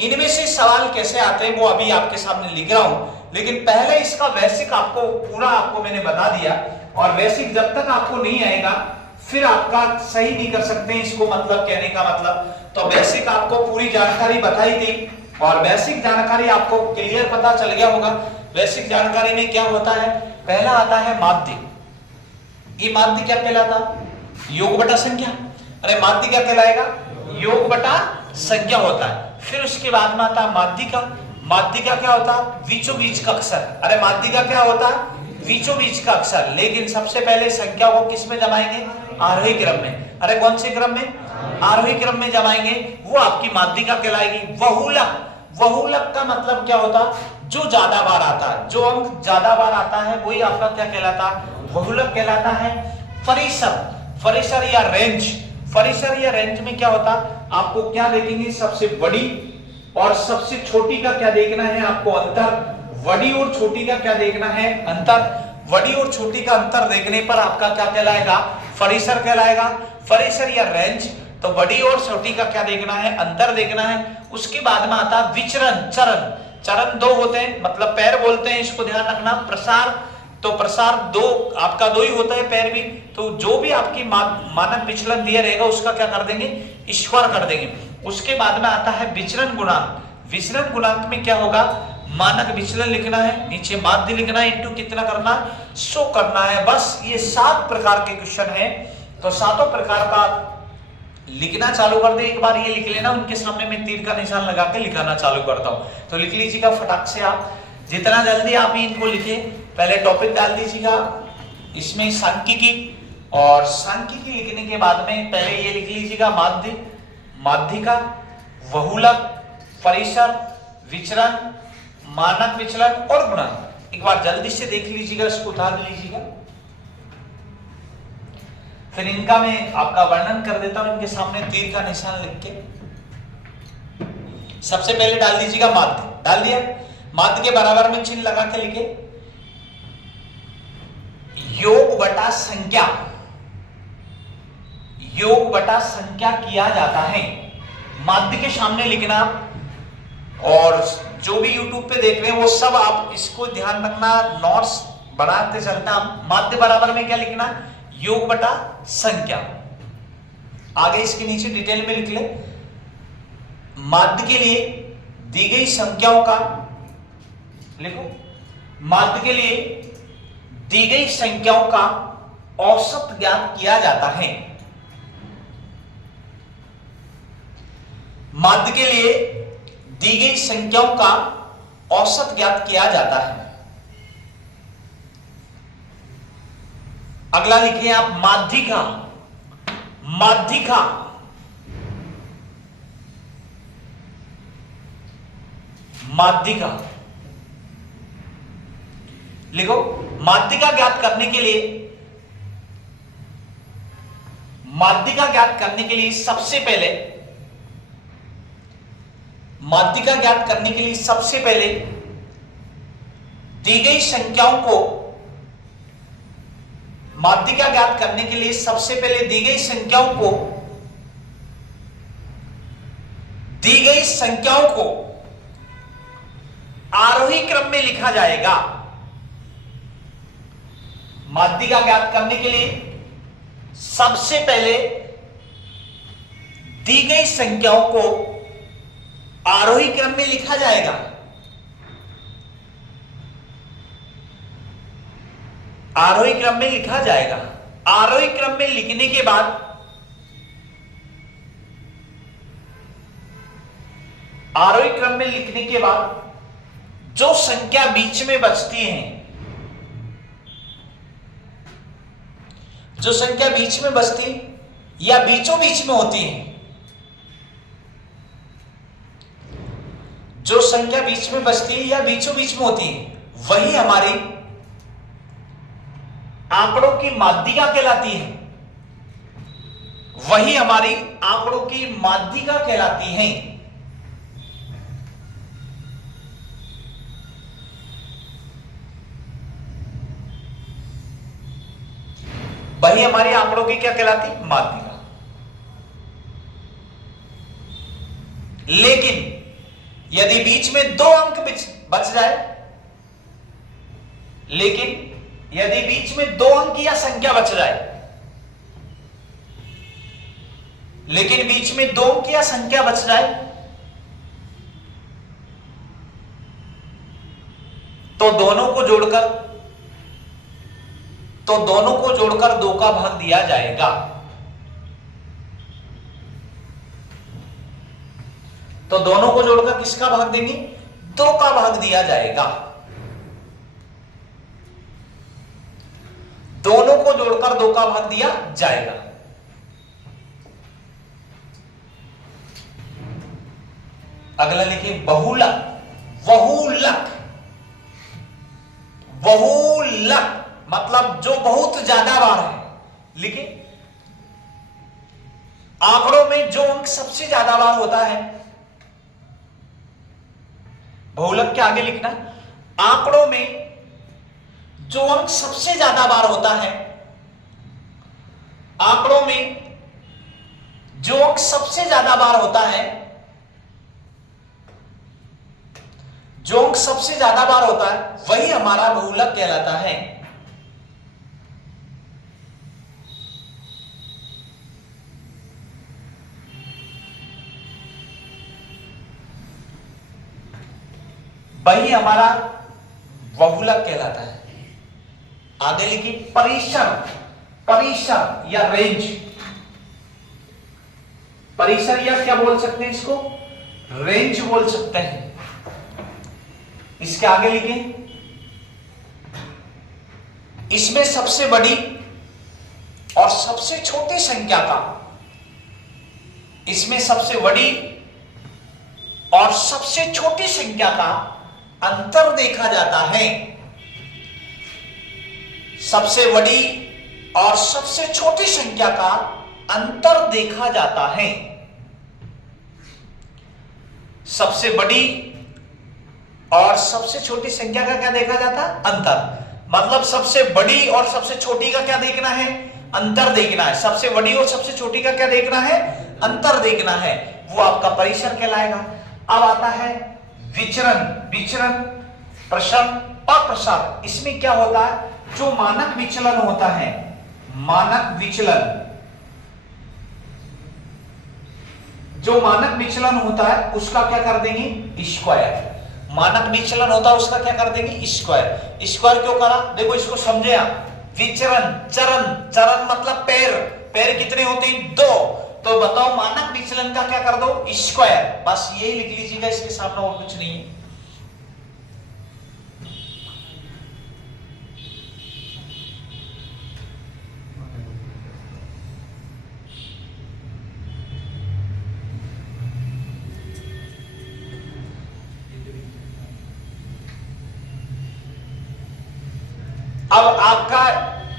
इनमें से सवाल कैसे आते हैं वो अभी आपके सामने लिख रहा हूं। लेकिन पहले इसका बेसिक आपको पूरा आपको मैंने बता दिया, और बेसिक जब तक आपको नहीं आएगा फिर आपका सही नहीं कर सकते इसको, मतलब कहने का मतलब। तो बेसिक आपको पूरी जानकारी बताई थी, और बेसिक जानकारी आपको क्लियर पता चल गया होगा। बेसिक जानकारी में क्या होता है? पहला आता है माध्य। ये माध्य क्या कहलाता? योग बटा संख्या। अरे माध्य क्या कहलाएगा? योग बटा संख्या होता है। फिर उसके बाद में आता है माध्य का। माध्य का क्या होता? बीचों बीच का अक्षर। अरे माध्य का क्या होता? बीचों बीच का अक्षर। लेकिन सबसे पहले संख्या को किस में जमाएंगे? आरोही क्रम में। अरे कौन से क्रम में? आरोही क्रम में जमाएंगे, वो आपकी माध्यिका कहलाएगी। बहुलक, बहुलक का मतलब क्या होता? जो ज्यादा बार आता है, जो अंक ज्यादा बार आता है वही आपका क्या कहलाता? बहुलक कहलाता है। परिसर, परिसर या रेंज, परिसर या रेंज में क्या होता? आपको क्या देखेंगे? सबसे बड़ी और सबसे छोटी का क्या देखना है आपको? अंतर। बड़ी और छोटी का क्या देखना है? अंतर। बड़ी और छोटी का अंतर देखने पर आपका क्या कहलाएगा? परिसर कहलाएगा। परिसर या रेंज, तो बड़ी और छोटी का क्या देखना है? अंतर देखना है। उसके बाद में आता विचरण, चरण। चरण 2 होते हैं, मतलब पैर बोलते हैं, इसको ध्यान रखना। प्रसार, तो प्रसार 2 आपका 2 ही होता है, पैर भी। तो जो भी आपकी मानक विचलन दिया रहेगा उसका क्या कर देंगे? स्क्वायर कर देंगे। उसके बाद में आता है विचरण गुणांक। विचरण गुणांक में क्या होगा? मानक विचलन लिखना है, नीचे माध्य लिखना है, इंटू कितना करना है? 100 करना है। बस ये 7 प्रकार के क्वेश्चन है। तो 7 प्रकार का लिखना चालू कर दे। एक बार ये लिख लेना, उनके सामने मैं तीर का निशान लगा के लिखाना चालू करता हूं। तो लिख लीजिएगा फटाक से आप, जितना जल्दी आप इनको लिखे। पहले टॉपिक डाल दीजिएगा इसमें सांख्यिकी, और सांख्यिकी लिखने के बाद में पहले ये लिख लीजिएगा माध्य, माध्यिका, बहुलक, परिसर, विचरण, मानक विचलन और गुणांक। एक बार जल्दी से देख लीजिएगा, इसको उतार लीजिएगा। फिर इनका मैं आपका वर्णन कर देता हूं, इनके सामने तीर का निशान लिख के। सबसे पहले डाल दीजिएगा माध्य। डाल दिया? माध्य के बराबर में चिन्ह लगा के लिखे, योग बटा संख्या, योग बटा संख्या किया जाता है। माध्य के सामने लिखना, और जो भी YouTube पे देख रहे हैं वो सब आप इसको ध्यान रखना, नोट्स बनाते चलना। माध्य बराबर में क्या लिखना, योग बटा संख्या। आगे इसके नीचे डिटेल में लिख ले, माध्य के लिए दी गई संख्याओं का, लिखो, माध्य के लिए दी गई संख्याओं का औसत ज्ञात किया जाता है। माध्य के लिए दी गई संख्याओं का औसत ज्ञात किया जाता है। अगला लिखिए आप, माध्यिका, माध्यिका, माध्यिका लिखो। माध्यिका ज्ञात करने के लिए, माध्यिका ज्ञात करने के लिए सबसे पहले, माध्यिका ज्ञात करने के लिए सबसे पहले दी गई संख्याओं को, माध्यिका ज्ञात करने के लिए सबसे पहले दी गई संख्याओं को, दी गई संख्याओं को आरोही क्रम में लिखा जाएगा। माध्यिका ज्ञात करने के लिए सबसे पहले दी गई संख्याओं को आरोही क्रम में लिखा जाएगा। आरोही क्रम में लिखा जाएगा। आरोही क्रम में लिखने के बाद आरोही क्रम में लिखने के बाद जो संख्या बीच में बचती है, जो संख्या बीच में बचती या बीचों बीच में होती है, जो संख्या बीच में बचती है या बीचों बीच में होती है, वही हमारी आंकड़ों की माध्यिका कहलाती है। वही हमारी आंकड़ों की माध्यिका कहलाती है। वही हमारी आंकड़ों की क्या कहलाती, माध्यिका। लेकिन यदि बीच में दो अंक बच जाए, लेकिन यदि बीच में दो अंक या संख्या बच जाए, लेकिन बीच में दो अंक या संख्या बच जाए, तो दोनों को जोड़कर, तो दोनों को जोड़कर 2 का भाग दिया जाएगा। तो दोनों को जोड़कर किसका भाग देंगे, 2 का भाग दिया जाएगा। दोनों को जोड़कर 2 का भाग दिया जाएगा। अगला लिखिए, बहुलक, बहुलक, बहुलक मतलब जो बहुत ज्यादा बार है। लिखिए, आंकड़ों में जो अंक सबसे ज्यादा बार होता है, बहुलक के आगे लिखना, आंकड़ों में जो अंक सबसे ज्यादा बार होता है, आंकड़ों में जो अंक सबसे ज्यादा बार होता है, जो अंक सबसे ज्यादा बार होता है, वही हमारा बहुलक कहलाता है। वही हमारा बहुलक कहलाता है। आगे लिखिए, परिसर, परिसर या रेंज, परिसर या क्या बोल सकते हैं इसको, रेंज बोल सकते हैं। इसके आगे लिखिए, इसमें सबसे बड़ी और सबसे छोटी संख्या का, इसमें सबसे बड़ी और सबसे छोटी संख्या का अंतर देखा जाता है। सबसे बड़ी और सबसे छोटी संख्या का अंतर देखा जाता है। सबसे बड़ी और सबसे छोटी संख्या का क्या देखा जाता? अंतर। मतलब सबसे बड़ी और सबसे छोटी का क्या देखना है? अंतर देखना है। सबसे बड़ी और सबसे छोटी का क्या देखना है? अंतर देखना है। वो आपका परिसर कहलाएगा। अब आता है विचरण। विचरण, प्रसरण और प्रसार। इसमें क्या होता है? जो मानक विचलन होता है, मानक विचलन, जो मानक विचलन होता है उसका क्या कर देंगे? स्क्वायर। मानक विचलन होता है उसका क्या कर देंगे? स्क्वायर। स्क्वायर क्यों करा? देखो इसको समझे आप। विचरण, चरण, चरण मतलब पैर। पैर कितने होते हैं? 2। तो बताओ मानक विचलन का क्या कर दो? स्क्वायर। बस यही लिख लीजिएगा इसके सामने, और कुछ नहीं है। अब आपका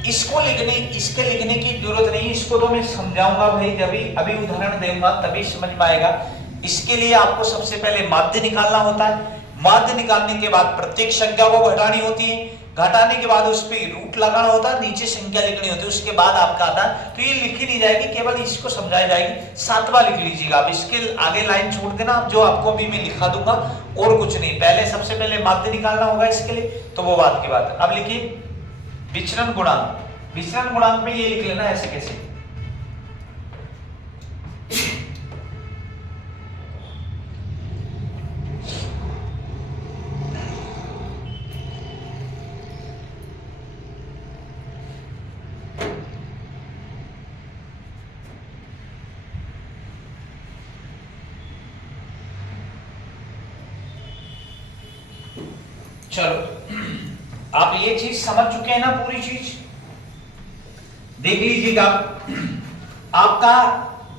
इसको लिखने, इसके लिखने की जरूरत नहीं, इसको तो मैं समझाऊंगा भाई, जब अभी उदाहरण दूंगा तभी समझ में आएगा। इसके लिए आपको सबसे पहले माध्य निकालना होता है। माध्य निकालने के बाद प्रत्येक संख्या को घटानी होती है। घटाने के बाद उस पर रूट लगाना होता है, नीचे संख्या लिखनी होती है, उसके बाद आपका आता है। तो ये लिखी नहीं जाएगी, केवल इसको समझाई जाएगी। 7वां लिख लीजिएगा आप। इसके आगे लाइन छोड़ देना आप, जो आपको भी मैं लिखा दूंगा, और कुछ नहीं। पहले सबसे पहले माध्य निकालना होगा इसके लिए, तो वो बात की बात है। अब लिखिए विचरण गुणांक। विचरण गुणांक में ये लिख लेना ऐसे कैसे। चलो आप ये चीज समझ चुके हैं ना, पूरी चीज देख लीजिएगा। आपका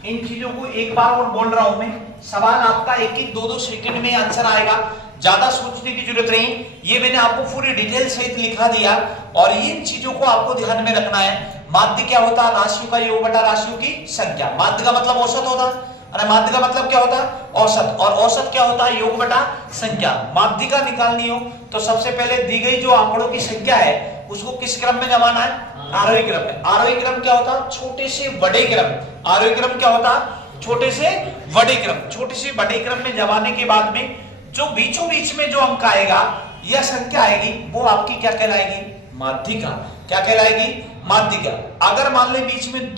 इन चीजों को एक बार और बोल रहा हूं मैं। सवाल आपका 1-1, 2-2 सेकंड में आंसर आएगा, ज्यादा सोचने की जरूरत नहीं। ये मैंने आपको पूरी डिटेल सहित लिखा दिया, और इन चीजों को आपको ध्यान में रखना है। माध्य क्या होता है? राशियों का योग बटा राशियों की संख्या। माध्य का मतलब औसत होता है, और माध्य का मतलब क्या होता है? औसत। और औसत क्या होता है? योग बटा संख्या। माध्य का निकालनी हो तो सबसे पहले दी गई जो आंकड़ों की संख्या है उसको किस क्रम में जमाना है? आरोही क्रम में। आरोही क्रम क्या होता है? छोटे से बड़े क्रम। आरोही क्रम क्या होता है? छोटे से बड़े क्रम। छोटे से बड़े क्रम में जमाने के बाद में जो बीचों बीच में जो अंक आएगा या संख्या आएगी, वो आपकी क्या कहलाएगी? माध्यिका। क्या कहलाएगी? माध्यिका। अगर मान ले बीच में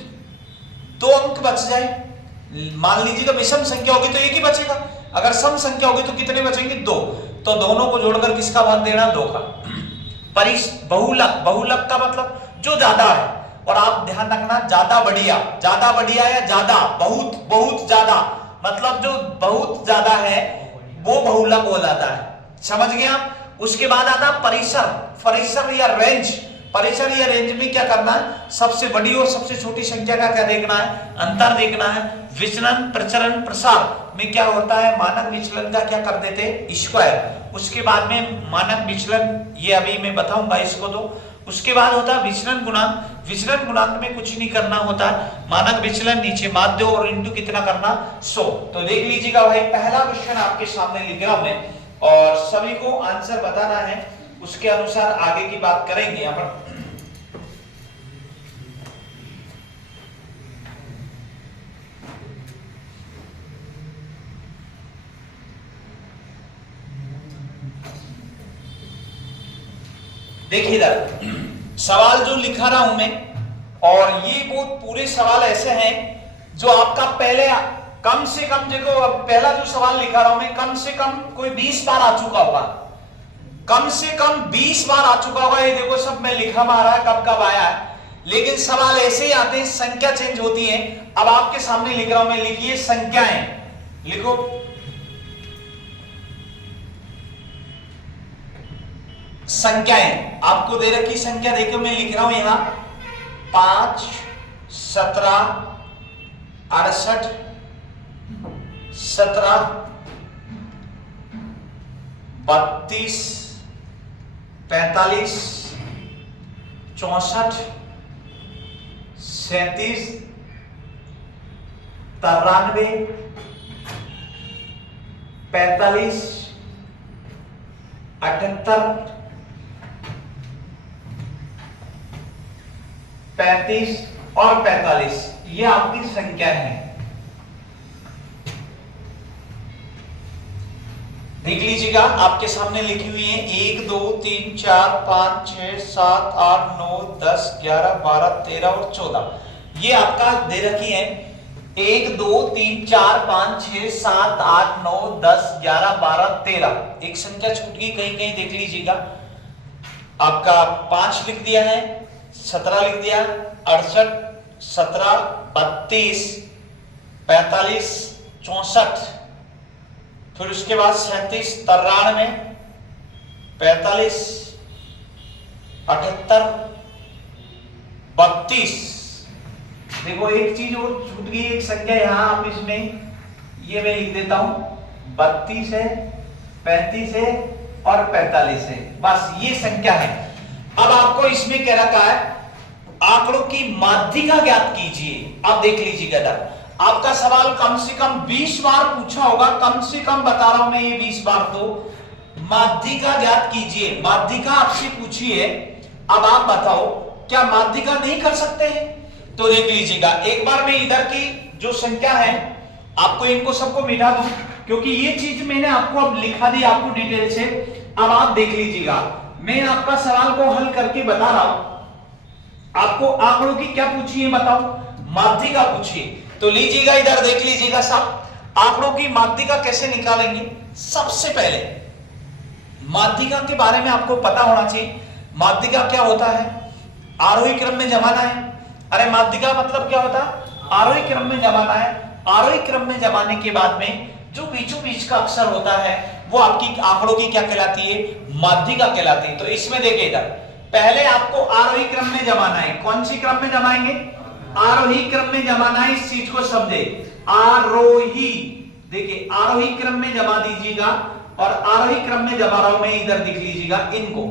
2 अंक बच जाए, मान लीजिएगा विषम संख्या होगी तो एक ही बचेगा, अगर सम संख्या होगी तो कितने बचेंगे? 2। तो दोनों को जोड़कर किसका भाग देना? 2 का। बहुलक, बहुलक का मतलब जो ज्यादा है। और आप ध्यान रखना, ज्यादा बढ़िया, ज्यादा बढ़िया या ज्यादा, बहुत बहुत ज्यादा, मतलब जो बहुत ज्यादा है वो बहुलक हो जाता है। समझ गए आप? उसके बाद आता परिसर। परिसर या रेंज। परिसर या रेंज में क्या करना है? सबसे बड़ी और सबसे छोटी संख्या का क्या देखना है? अंतर देखना है। विचलन, प्रचरण, प्रसार में क्या होता है? मानक विचलन का क्या कर देते? स्क्वायर। उसके बाद में मानक विचलन, ये अभी मैं बताऊंगा इसको। तो उसके बाद होता है विचलन गुणांक। विचलन गुणांक में कुछ नहीं करना होता, मानक विचलन नीचे माध्य और इंटू कितना करना? 100। तो देख लीजिएगा भाई, पहला क्वेश्चन आपके सामने लिख रहा हूं मैं, और सभी को आंसर बताना है, उसके अनुसार आगे की बात करेंगे यहाँ पर। देखिए इधर सवाल जो लिखा रहा हूं मैं, और ये वो पूरे सवाल ऐसे हैं जो आपका पहले कम से कम, देखो अब पहला जो सवाल लिखा रहा हूं मैं, कम से कम कोई 20 बार आ चुका होगा। कम से कम 20 बार आ चुका होगा। ये देखो सब में लिखा मारा है, कब कब आया है। लेकिन सवाल ऐसे ही आते हैं, संख्या चेंज होती है। अब आपके सामने लिख रहा हूं मैं, लिखिए संख्याएं। लिखो संख्याएं। आपको दे रखी संख्या देखो, मैं लिख रहा हूं यहां 5, 17, 68, 17, 32, 45, 64, 37, 93, 45, 78, 35 और 45 ये आपकी संख्या है। देख लीजिएगा आपके सामने लिखी हुई है 1 2 3 4 5 6 7 8 9 10 11 12 13 और 14 ये आपका दे रखी है 1 2 3 4 5 6 7 8 9 10 11 12 13। एक संख्या छूट गई कहीं कहीं, देख लीजिएगा आपका 5 लिख दिया है, 17 लिख दिया, 68 17 32 45 64, फिर उसके बाद 37 93 45 78 32। देखो एक चीज और छूट गई, एक संख्या यहां आप इसमें ये मैं लिख देता हूं 32 है, 35 है और 45 है, बस ये संख्या है। अब आपको इसमें कह रखा है आंकड़ों की माध्यिका ज्ञात कीजिए। अब देख लीजिएगा आपका सवाल कम से कम 20 बार पूछा होगा, कम से कम बता रहा हूं मैं ये 20 बार। तो माध्यिका ज्ञात कीजिए, माध्यिका आपसे पूछी है। अब आप बताओ क्या माध्यिका नहीं कर सकते हैं? तो देख लीजिएगा एक बार मैं इधर की जो संख्या है आपको इनको सबको मिटा दूं, क्योंकि ये चीज मैंने आपको अब लिखा दी आपको डिटेल से। अब आप देख लीजिएगा मैं आपका सवाल को हल करके बता रहा हूं। आपको आंकड़ों की क्या पूछी है बताओ? माध्यिका पूछी। तो लीजिएगा इधर देख लीजिएगा सब आंकड़ों की माध्यिका कैसे निकालेंगे। सबसे पहले माध्यिका के बारे में आपको पता होना चाहिए। माध्यिका क्या होता है? आरोही क्रम में जमाना है। अरे माध्यिका मतलब क्या होता है? आरोही क्रम में जमाना है। आरोही क्रम में जमाने के बाद में जो बीचों बीच का अक्षर होता है वो आपकी आंकड़ों की क्या कहलाती है? माध्यिका कहलाती है। तो इसमें देखिए इधर पहले आपको आरोही क्रम में जमाना है। कौन सी क्रम में जमाएंगे? आरोही क्रम में जमाना है। इस चीज को समझे, आरोही। देखिए आरोही क्रम में जमा दीजिएगा और आरोही क्रम में जमा रहा हूं मैं, इधर देख लीजिएगा इनको।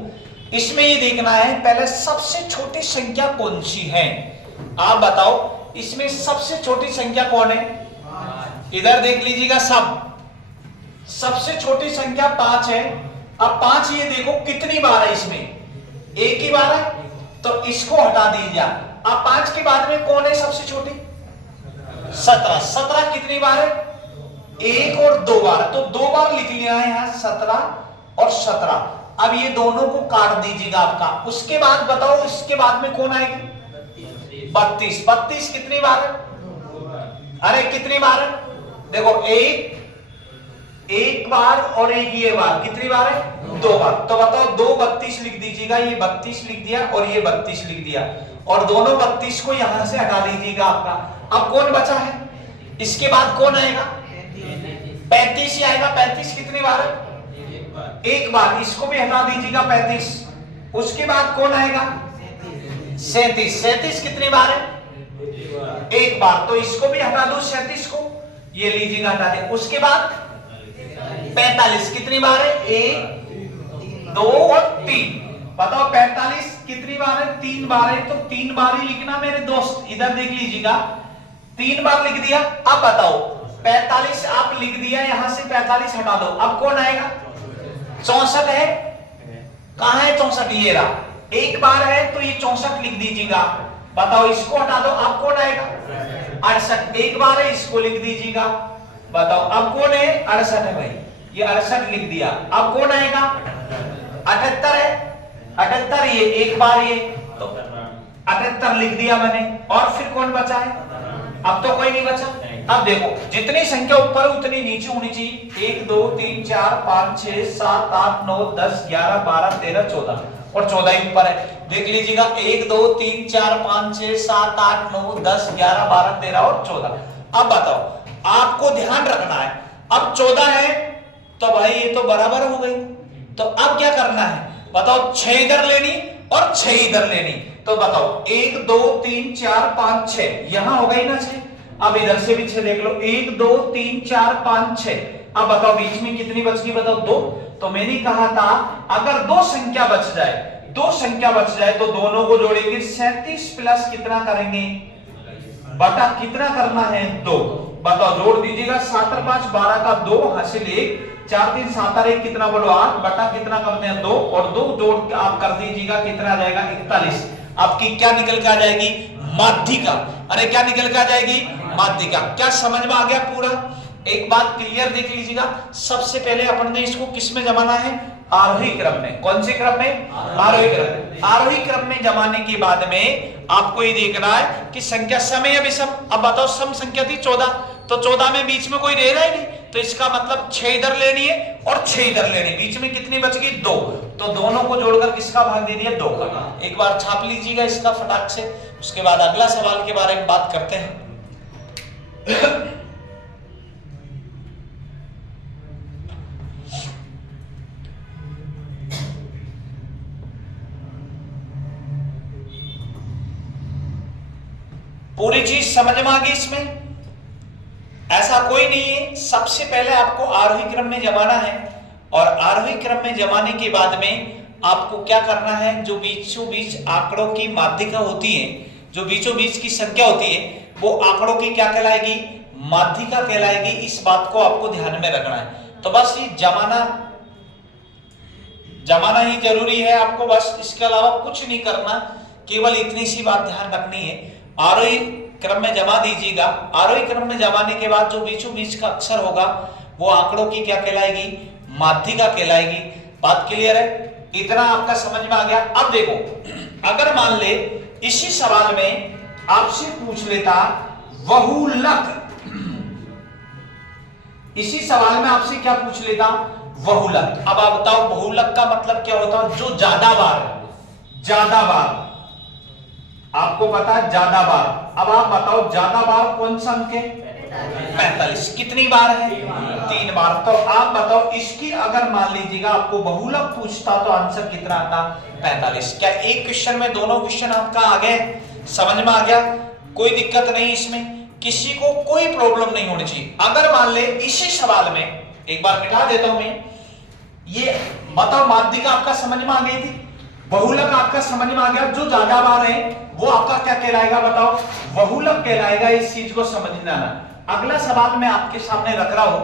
इसमें ये देखना है पहले सबसे छोटी संख्या कौन सी है। आप बताओ इसमें सबसे छोटी संख्या कौन है? इधर देख लीजिएगा सबसे छोटी संख्या 5 है। अब 5 ये देखो कितनी बार है, इसमें एक ही बार है, तो इसको हटा दीजिए। अब 5 के बाद में कौन है सबसे छोटी? 17। 17 कितनी बार है? एक और 2 बार, तो 2 बार लिख लिया है यहां 17 और 17। अब ये दोनों को काट दीजिएगा आपका। उसके बाद बताओ इसके बाद में कौन आएगी? 32। 32 कितनी बार है? अरे कितनी बार है? देखो एक बार और एक ये बार, कितनी बार है? 2 बार। तो बताओ 2 32 लिख दीजिएगा। ये 32 लिख दिया और ये 32 लिख दिया, और दोनों 32 को यहां से हटा दीजिएगा आपका। अब कौन बचा है? इसके बाद कौन आएगा? 35 ही आएगा। 35 कितनी बार है? एक बार। इसको भी हटा दीजिएगा 35। उसके बाद कौन आएगा? 37। 37 कितनी बार है? एक बार। तो इसको भी हटा दो 37 को, ये लीजिएगा हटा दे। उसके बाद 45 कितनी बार है? 1 2 और 3। बताओ 45 कितनी बार है? 3 बार है। तो 3 बार ही लिखना मेरे दोस्त। इधर देख लीजिएगा 3 बार लिख दिया। अब बताओ 45 आप लिख दिया, यहां से 45 हटा दो। अब कौन आएगा? 64 है। कहां है 64? ये रहा। एक बार है तो ये 64 लिख दीजिएगा। बताओ इसको हटा दो। अब कौन आएगा? 68। एक बार है, इसको लिख दीजिएगा। बताओ अब कौन है? 68 है भाई, ये 68 लिख दिया। अब कौन आएगा? 78 है। 78 ये एक बार, ये तो 78 लिख दिया मैंने। और फिर कौन बचा है? अब तो कोई नहीं बचा। अब देखो जितनी संख्या ऊपर उतनी नीचे होनी चाहिए। 1 2 3 4 5 6 7 8 9 10 11 12 13 14 और 14 ही ऊपर है। देख लीजिएगा 1 2 3 4 5 6 7 8 9 10 11 12 13 और 14। अब बताओ आपको ध्यान रखना है, अब 14 है तो भाई ये तो बराबर हो गई। तो अब क्या करना है बताओ? 6 इधर लेनी और 6 इधर लेनी। तो बताओ 1 2 3 4 5 6, यहां हो गई ना 6। अब इधर से भी 6 देख लो, 1 2 3 4 5 6। अब बताओ बीच में कितनी बच गई? बताओ 2। तो मैंने कहा था अगर 2 संख्या बच जाए, 2 संख्या बच जाए तो दोनों को जोड़ेंगे। 37 प्लस कितना करेंगे? बटा कितना करना है? 2। बताओ जोड़ दीजिएगा। 7 और 5 12 का 2 हासिल 1, 4 3 7 और 1 कितना बोलो 8 बटा कितना करते हैं 2 और 2 जोड़ के आप कर दीजिएगा कितना आ जाएगा 41। आपकी क्या निकल के आ जाएगी माध्यिका। अरे क्या निकल के आ जाएगी माध्यिका। क्या समझ में आ गया पूरा? एक बात क्लियर देख लीजिएगा, सबसे पहले अपन ने इसको किस में जमाना है आरोही क्रम में। कौन से क्रम में? आरोही क्रम में। आरोही क्रम में जमाने के बाद में आपको ये देखना है कि संख्या सम है या विषम। अब बताओ सम संख्या थी 14 तो 14 में बीच में कोई रह रहा ही नहीं तो इसका मतलब 6 इधर लेनी है और 6 इधर लेनी, बीच में कितनी बच गई 2, तो दोनों को जोड़कर किसका भाग दे दिया 2 का। एक बार छाप लीजिएगा इसका फटाक से, उसके बाद अगला सवाल के बारे में बात करते हैं। पूरी चीज समझ में आ गई इसमें? ऐसा कोई नहीं है। सबसे पहले आपको आरोही क्रम में जमाना है और आरोही क्रम में जमाने के बाद में आपको क्या करना है, जो बीचों बीच आंकड़ों की माध्यिका होती है, जो बीचों बीच की संख्या होती है वो आंकड़ों की क्या कहलाएगी माध्यिका कहलाएगी। इस बात को आपको ध्यान में रखना है। तो बस ये जमाना ही जरूरी है आपको, बस इसके अलावा कुछ नहीं करना, केवल इतनी सी बात ध्यान रखनी है। आरोही क्रम में जमा दीजिएगा। आरोही क्रम में जमाने के बाद जो बीचों बीच का अक्षर होगा वो आंकड़ों की क्या कहलाएगी माध्यिका कहलाएगी। बात क्लियर है? इतना आपका समझ में आ गया। अब देखो, अगर मान ले इसी सवाल में आपसे पूछ लेता बहुलक, इसी सवाल में आपसे क्या पूछ लेता बहुलक। अब आप बताओ बहुलक का मतलब क्या होता है? जो ज्यादा बार आपको पता है ज्यादा बार। अब आप बताओ ज्यादा बार कौन सा अंक है 45। कितनी बार है 3 बार। तो आप बताओ इसकी अगर मान लीजिएगा आपको बहुलक पूछता तो आंसर कितना आता 45। क्या एक क्वेश्चन में दोनों क्वेश्चन आपका आ गए? समझ में आ गया? कोई दिक्कत नहीं, इसमें किसी को कोई प्रॉब्लम नहीं होनी चाहिए। अगर मान ले इसी सवाल में, एक बार मिटा देता हूं मैं, ये बताओ माध्यिका आपका समझ में आ गई थी, बहुलक आपका समझ में आ गया, जो ज्यादा बार है वो आपका क्या कहलाएगा बताओ बहुलक कहलाएगा। इस चीज को समझना ना। अगला सवाल मैं आपके सामने रख रहा हूं,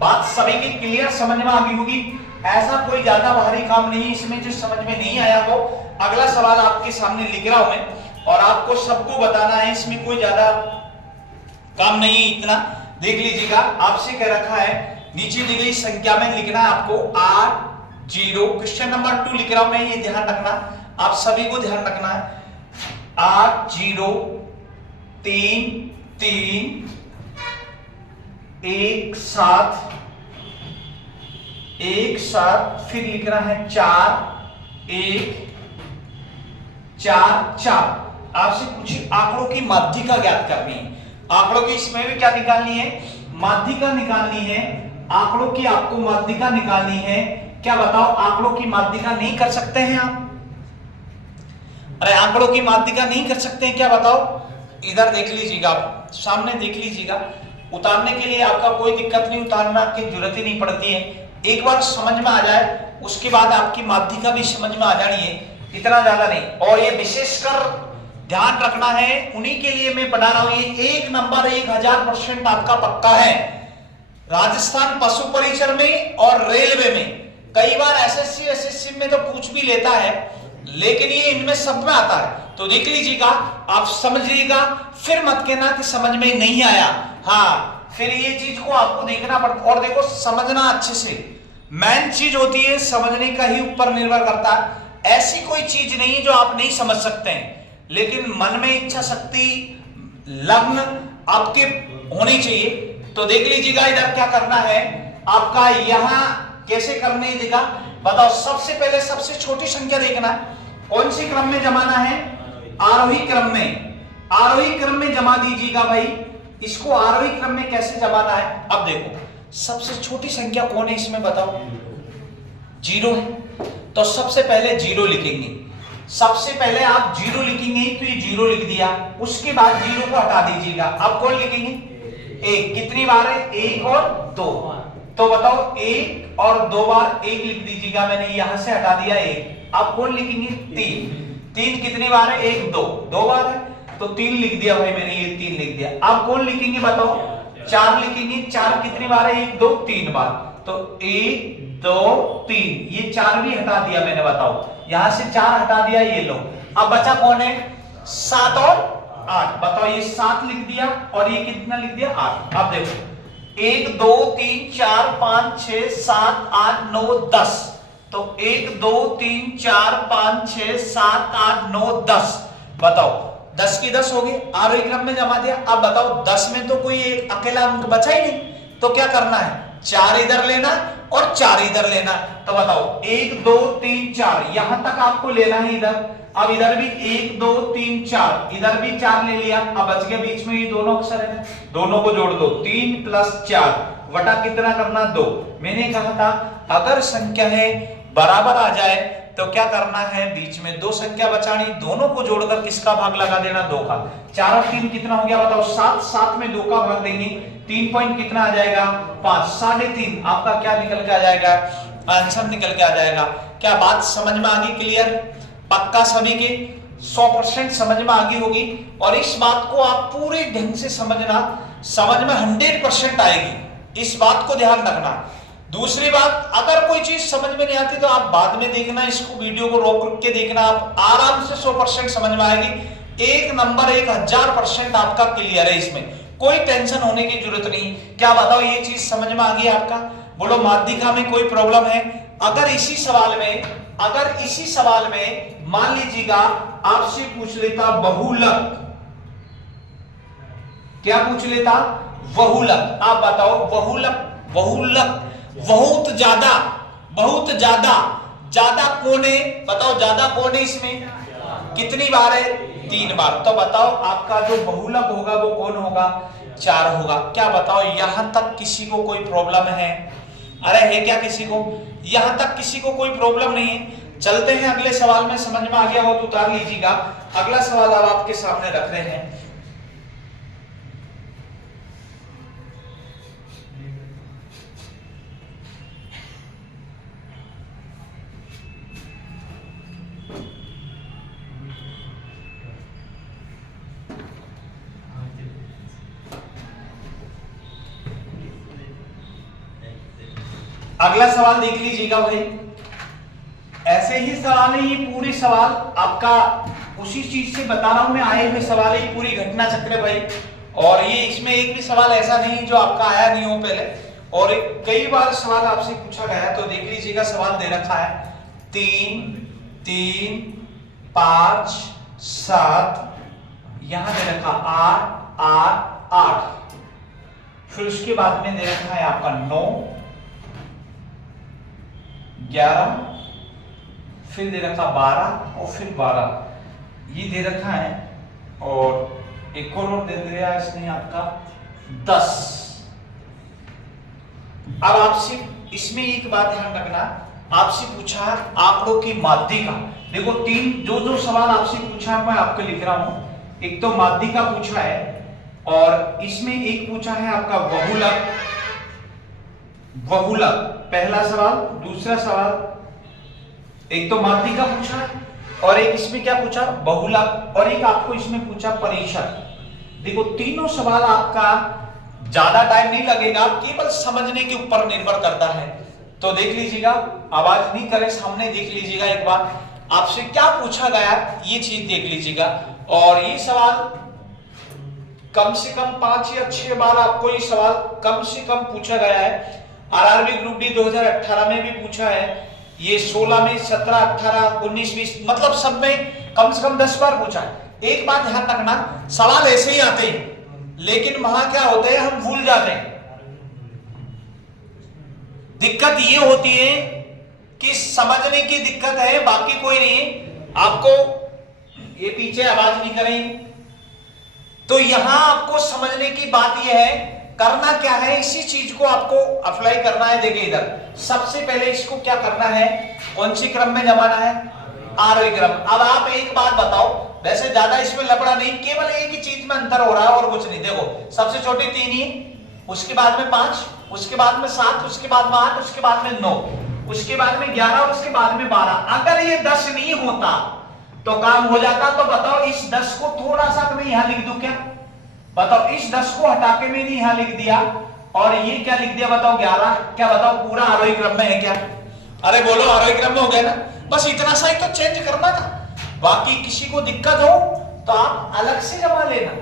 बात सभी की क्लियर समझ में आ गई होगी। ऐसा कोई ज्यादा भारी काम नहीं इसमें जो समझ में नहीं आया हो। अगला सवाल आपके सामने लिख रहा हूं मैं और आपको सबको बताना है, इसमें कोई ज्यादा काम नहीं है। इतना देख लीजिएगा, आपसे कह रखा है नीचे दी गई संख्या में लिखना है आपको 8 0। क्वेश्चन नंबर 2 लिख रहा हूं मैं, ये ध्यान रखना, आप सभी को ध्यान रखना है। 8 0 3 3 1 7 1 7, फिर लिखना है 4 1 4 4। आपसे कुछ आंकड़ों की माध्यिका ज्ञात करनी है। आंकड़ों की इसमें भी क्या निकालनी है माध्यिका निकालनी है। आंकड़ों की आपको माध्यिका निकालनी है। क्या बताओ आंकड़ों की माध्यिका नहीं कर सकते हैं आप? अरे आंकड़ों की माध्यिका नहीं कर सकते हैं क्या बताओ? इधर देख लीजिएगा, आप सामने देख लीजिएगा। उतारने के लिए आपका कोई दिक्कत नहीं, उतारना की जरूरत ही नहीं पड़ती है। एक बार समझ में आ जाए उसके बाद आपकी माध्यिका भी समझ में आ जानी है, इतना ज्यादा नहीं। और ये विशेषकर ध्यान रखना है, उन्हीं के लिए मैं पढ़ा रहा हूं। ये 1 नंबर 1000% आपका पक्का है। राजस्थान पशु परिचर में और रेलवे में, कई बार एसएससी में तो पूछ भी लेता है, लेकिन ये इनमें सब में आता है। तो देख लीजिएगा, आप समझिएगा, फिर मत कहना कि समझ में नहीं आया। हाँ, फिर ये चीज को आपको देखना पड़ता। और देखो समझना अच्छे से, मेन चीज होती है समझने का ही ऊपर निर्भर करता है। ऐसी कोई चीज नहीं है जो आप नहीं समझ सकते हैं, लेकिन मन में इच्छा शक्ति लग्न आपके होनी चाहिए। तो देख लीजिएगा, इधर क्या करना है आपका, यहां कैसे करने देगा बताओ। सबसे पहले सबसे छोटी संख्या देखना है, कौन सी क्रम में जमाना है आरोही क्रम में। आरोही क्रम में जमा दीजिएगा भाई। इसको आरोही क्रम में कैसे जमाना है, अब देखो सबसे छोटी संख्या कौन है इसमें बताओ, 0 है। तो सबसे पहले 0 लिखेंगे। सबसे पहले आप 0 लिखेंगे तो ये 0 लिख दिया, उसके बाद 0 को हटा दीजिएगा। अब कौन लिखेंगे 1। कितनी बार है 1 और 2, तो बताओ 1 और 2 बार 1 लिख दीजिएगा। मैंने यहां से हटा दिया 1। अब कौन लिखेंगे 3। 3 कितनी बार है 1 2 बार है, तो 3 लिख दिया भाई मैंने, ये 3 लिख दिया। अब कौन लिखेंगे बताओ 4 लिखेंगे। 4 कितनी बार है 1 2 3 बार। तो 1 2 3, ये 4 भी हटा दिया मैंने, बताओ यहां से 4 हटा दिया, ये लो। अब बचा कौन है? 7 और 8। बताओ ये 7 लिख दिया और ये कितना लिख दिया? 8। अब देखो 1 2 3 4 5 6 7 8 9 10, तो 1 2 3 4 5 6 7 8 9 10। बताओ 10 की 10 होगी, आरोही क्रम में जमा दिया। अब बताओ 10 में तो कोई एक अकेला अंक बचा ही नहीं, तो क्या करना है? 4 इधर लेना और 4 इधर लेना। तो बताओ 1 2 3 4 यहां तक आपको लेना है इधर। अब इधर भी 1 2 3 4, इधर भी 4 ले लिया। अब बच गया बीच में ये दोनों अक्षर है, दोनों को जोड़ दो। 3 + 4 वटा कितना करना? 2। मैंने कहा था अगर संख्या है बराबर आ जाए तो क्या करना है? बीच में 2 संख्या बचानी, दोनों को जोड़कर किसका भाग लगा देना? 2 का। 4 और 3 कितना हो गया? बताओ 7। 7 में 2 का भाग देंगे, 3 पॉइंट कितना आ जाएगा? 5। 3.5 आपका क्या निकल के आ जाएगा? आंसर निकल के आ जाएगा। क्या बात समझ में आ गई? क्लियर? पक्का सभी के 100% समझ में आ गई होगी। और इस बात को आप पूरे ढंग से समझना, समझ में 100% आएगी, इस बात को ध्यान रखना। दूसरी बात, अगर कोई चीज समझ में नहीं आती तो आप बाद में देखना, इसको वीडियो को रोक के देखना, आप आराम से 100% समझ में आएगी। एक नंबर 1000% आपका क्लियर है, इसमें कोई टेंशन होने की जरूरत नहीं। क्या बताओ ये चीज समझ में आ गई आपका? बोलो माध्यिका में कोई प्रॉब्लम है? अगर इसी सवाल में मान लीजिएगा आपसे पूछ लेता बहुलक, क्या पूछ लेता? बहुलक। आप बताओ बहुलक बहुत ज्यादा कोने, बताओ ज्यादा कोने इसमें कितनी बार है? 3 बार। तो बताओ आपका जो बहुलक होगा वो कौन होगा? 4 होगा। क्या बताओ यहां तक किसी को कोई प्रॉब्लम है? अरे है क्या किसी को? यहां तक किसी को कोई प्रॉब्लम नहीं है। चलते हैं अगले सवाल में, समझ में आ गया हो तो उतार लीजिएगा। अगला सवाल अब आपके सामने रख रहे हैं। अगला सवाल देख लीजिएगा भाई, ऐसे ही सवाल है, ये पूरे सवाल आपका उसी चीज से बता रहा हूं मैं, आए हुए सवाल है, पूरी घटना चक्र भाई। और ये इसमें एक भी सवाल ऐसा नहीं जो आपका आया नहीं हो पहले, और कई बार सवाल आपसे पूछा गया। तो देख लीजिएगा सवाल दे रखा है 3 3 5 7, यहां दे रखा 8 8 8, फिर उसके बाद में दे रखा है आपका 9 11, फिर दे रखा 12 और फिर 12 ये दे रखा है, और एक और दे दिया इसने आपका 10। अब आपसे इसमें एक बात ध्यान रखना, आपसे पूछा आंकड़ों की माध्यिका। देखो 3 जो सवाल आपसे पूछा है मैं आपको लिख रहा हूं। एक तो माध्यिका पूछा है, और इसमें एक पूछा है आपका बहुलक पहला सवाल। दूसरा सवाल एक तो माध्यिका पूछा, और एक इसमें क्या पूछा? बहुलक, और एक आपको इसमें पूछा परिषद। देखो तीनों सवाल आपका ज्यादा टाइम नहीं लगेगा, केवल समझने के ऊपर निर्भर करता है। तो देख लीजिएगा, आवाज नहीं करे, सामने देख लीजिएगा एक बार आपसे क्या पूछा गया, ये चीज देख लीजिएगा। और ये सवाल कम से कम 5 या 6 बार आपको ये सवाल कम से कम पूछा गया है। आरआरबी ग्रुप डी 2018 में भी पूछा है, ये 16 में 17 18 19 20, मतलब सब में कम से कम 10 बार पूछा है। एक बात ध्यान रखना, सवाल ऐसे ही आते हैं, लेकिन वहां क्या होता है, हम भूल जाते हैं। दिक्कत ये होती है कि समझने की दिक्कत है, बाकी कोई नहीं है। आपको ये पीछे आवाज नहीं करेंगे, तो यहां आपको समझने की बात यह है, करना क्या है, इसी चीज को आपको अप्लाई करना है। देखिए इधर सबसे पहले इसको क्या करना है, कौन सी क्रम में जमाना है? आरोही क्रम। अब आप एक बात बताओ, वैसे ज्यादा इसमें लफड़ा नहीं, केवल एक ही चीज में अंतर हो रहा है और कुछ नहीं। देखो सबसे छोटी 3 ही, उसके बाद में 5, उसके बाद में 7, उसके बाद में 8, उसके बाद में 9, उसके बाद में 11, उसके बाद में 12। अगर ये 10 नहीं होता तो काम हो जाता। तो बताओ इस 10 को थोड़ा सा मैं यहां लिख दूं क्या? बताओ इस 10 को हटा के मैंने यहां लिख दिया, और ये क्या लिख दिया बताओ 11। क्या बताओ पूरा आरोही क्रम में है क्या? अरे बोलो आरोही क्रम में हो गया ना, बस इतना सा ही तो चेंज करना था। बाकी किसी को दिक्कत हो तो आप अलग से जमा लेना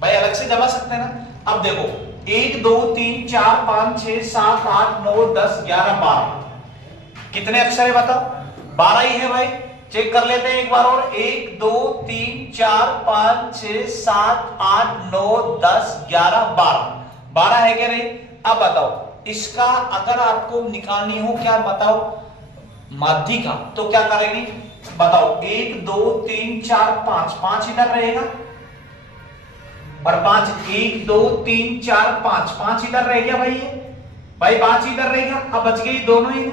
भाई, अलग से जमा सकते हैं ना। अब देखो 1 2 3 4 5 6 7 8 9 10 11 12 कितने अक्षर है बताओ? 12 ही है भाई। चेक कर लेते हैं एक बार और। 1 2 3 4 5 6 7 8 9 10 11 12 12 है क्या नहीं? अब बताओ इसका अगर आपको निकालनी हो क्या बताओ माध्यिका, तो क्या करेंगे बताओ? 1 2 3 4 5 5 इधर रहेगा और 5 1 2 3 4 5 5 इधर रह गया भाई, ये भाई 5 इधर रहेगा। अब बच गई दोनों ही,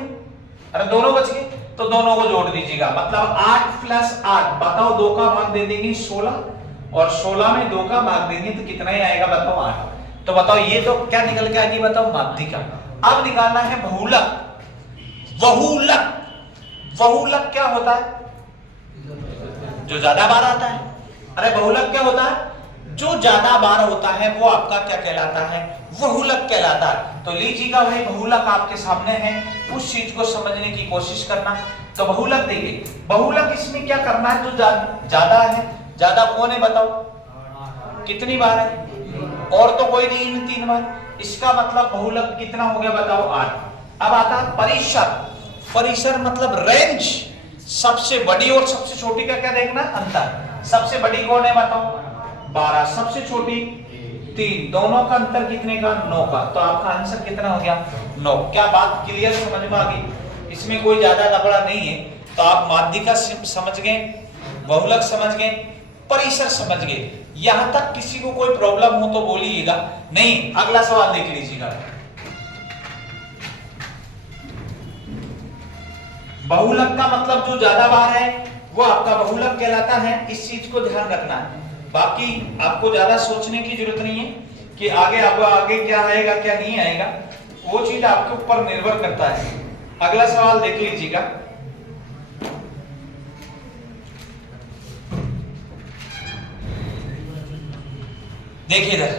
अरे दोनों बच गए तो दोनों को जोड़ दीजिएगा, मतलब 8 प्लस 8 बताओ 2 का भाग दे देंगे 16 और 16 में 2 का भाग देंगे तो कितना ही आएगा बताओ 8। तो बताओ ये तो क्या निकल के आएगी बताओ माध्यिका। अब निकालना है बहुलक। बहुलक, बहुलक क्या होता है? जो ज्यादा बार आता है। अरे बहुलक क्या होता है? जो ज्यादा बार होता है वो आपका क्या कहलाता है? बहुलक कहलाता है। तो लीजिएगा भाई बहुलक आपके सामने है, उस चीज को समझने की कोशिश करना। तो बहुलक देखिए, बहुलक इसमें क्या करना है? जो ज्यादा है, ज्यादा कौन है बताओ? कितनी बार है? और तो कोई नहीं है 3 बार। इसका मतलब बहुलक कितना हो गया बताओ 8। अब आता है परिसर। परिसर मतलब रेंज। सबसे बड़ी और सबसे छोटी का क्या देखना? अंतर। सबसे बड़ी कौन है बताओ? 12। सबसे छोटी 3। दोनों का अंतर कितने का? 9 का। तो आपका आंसर कितना हो गया? 9। क्या बात क्लियर समझ में आ गई? इसमें कोई ज्यादा लफड़ा नहीं है। तो आप माध्यिका समझ गए, बहुलक समझ गए, परिसर समझ गए। यहां तक किसी को कोई प्रॉब्लम हो तो बोलिएगा, नहीं अगला सवाल देख लीजिएगा। बहुलक का मतलब जो ज्यादा बार है वो आपका बहुलक कहलाता है। इस चीज को ध्यान रखना है। बाकी आपको ज्यादा सोचने की जरूरत नहीं है कि आगे क्या आएगा क्या नहीं आएगा, वो चीज आपके ऊपर निर्भर करता है। अगला सवाल देख लीजिएगा। देखिए इधर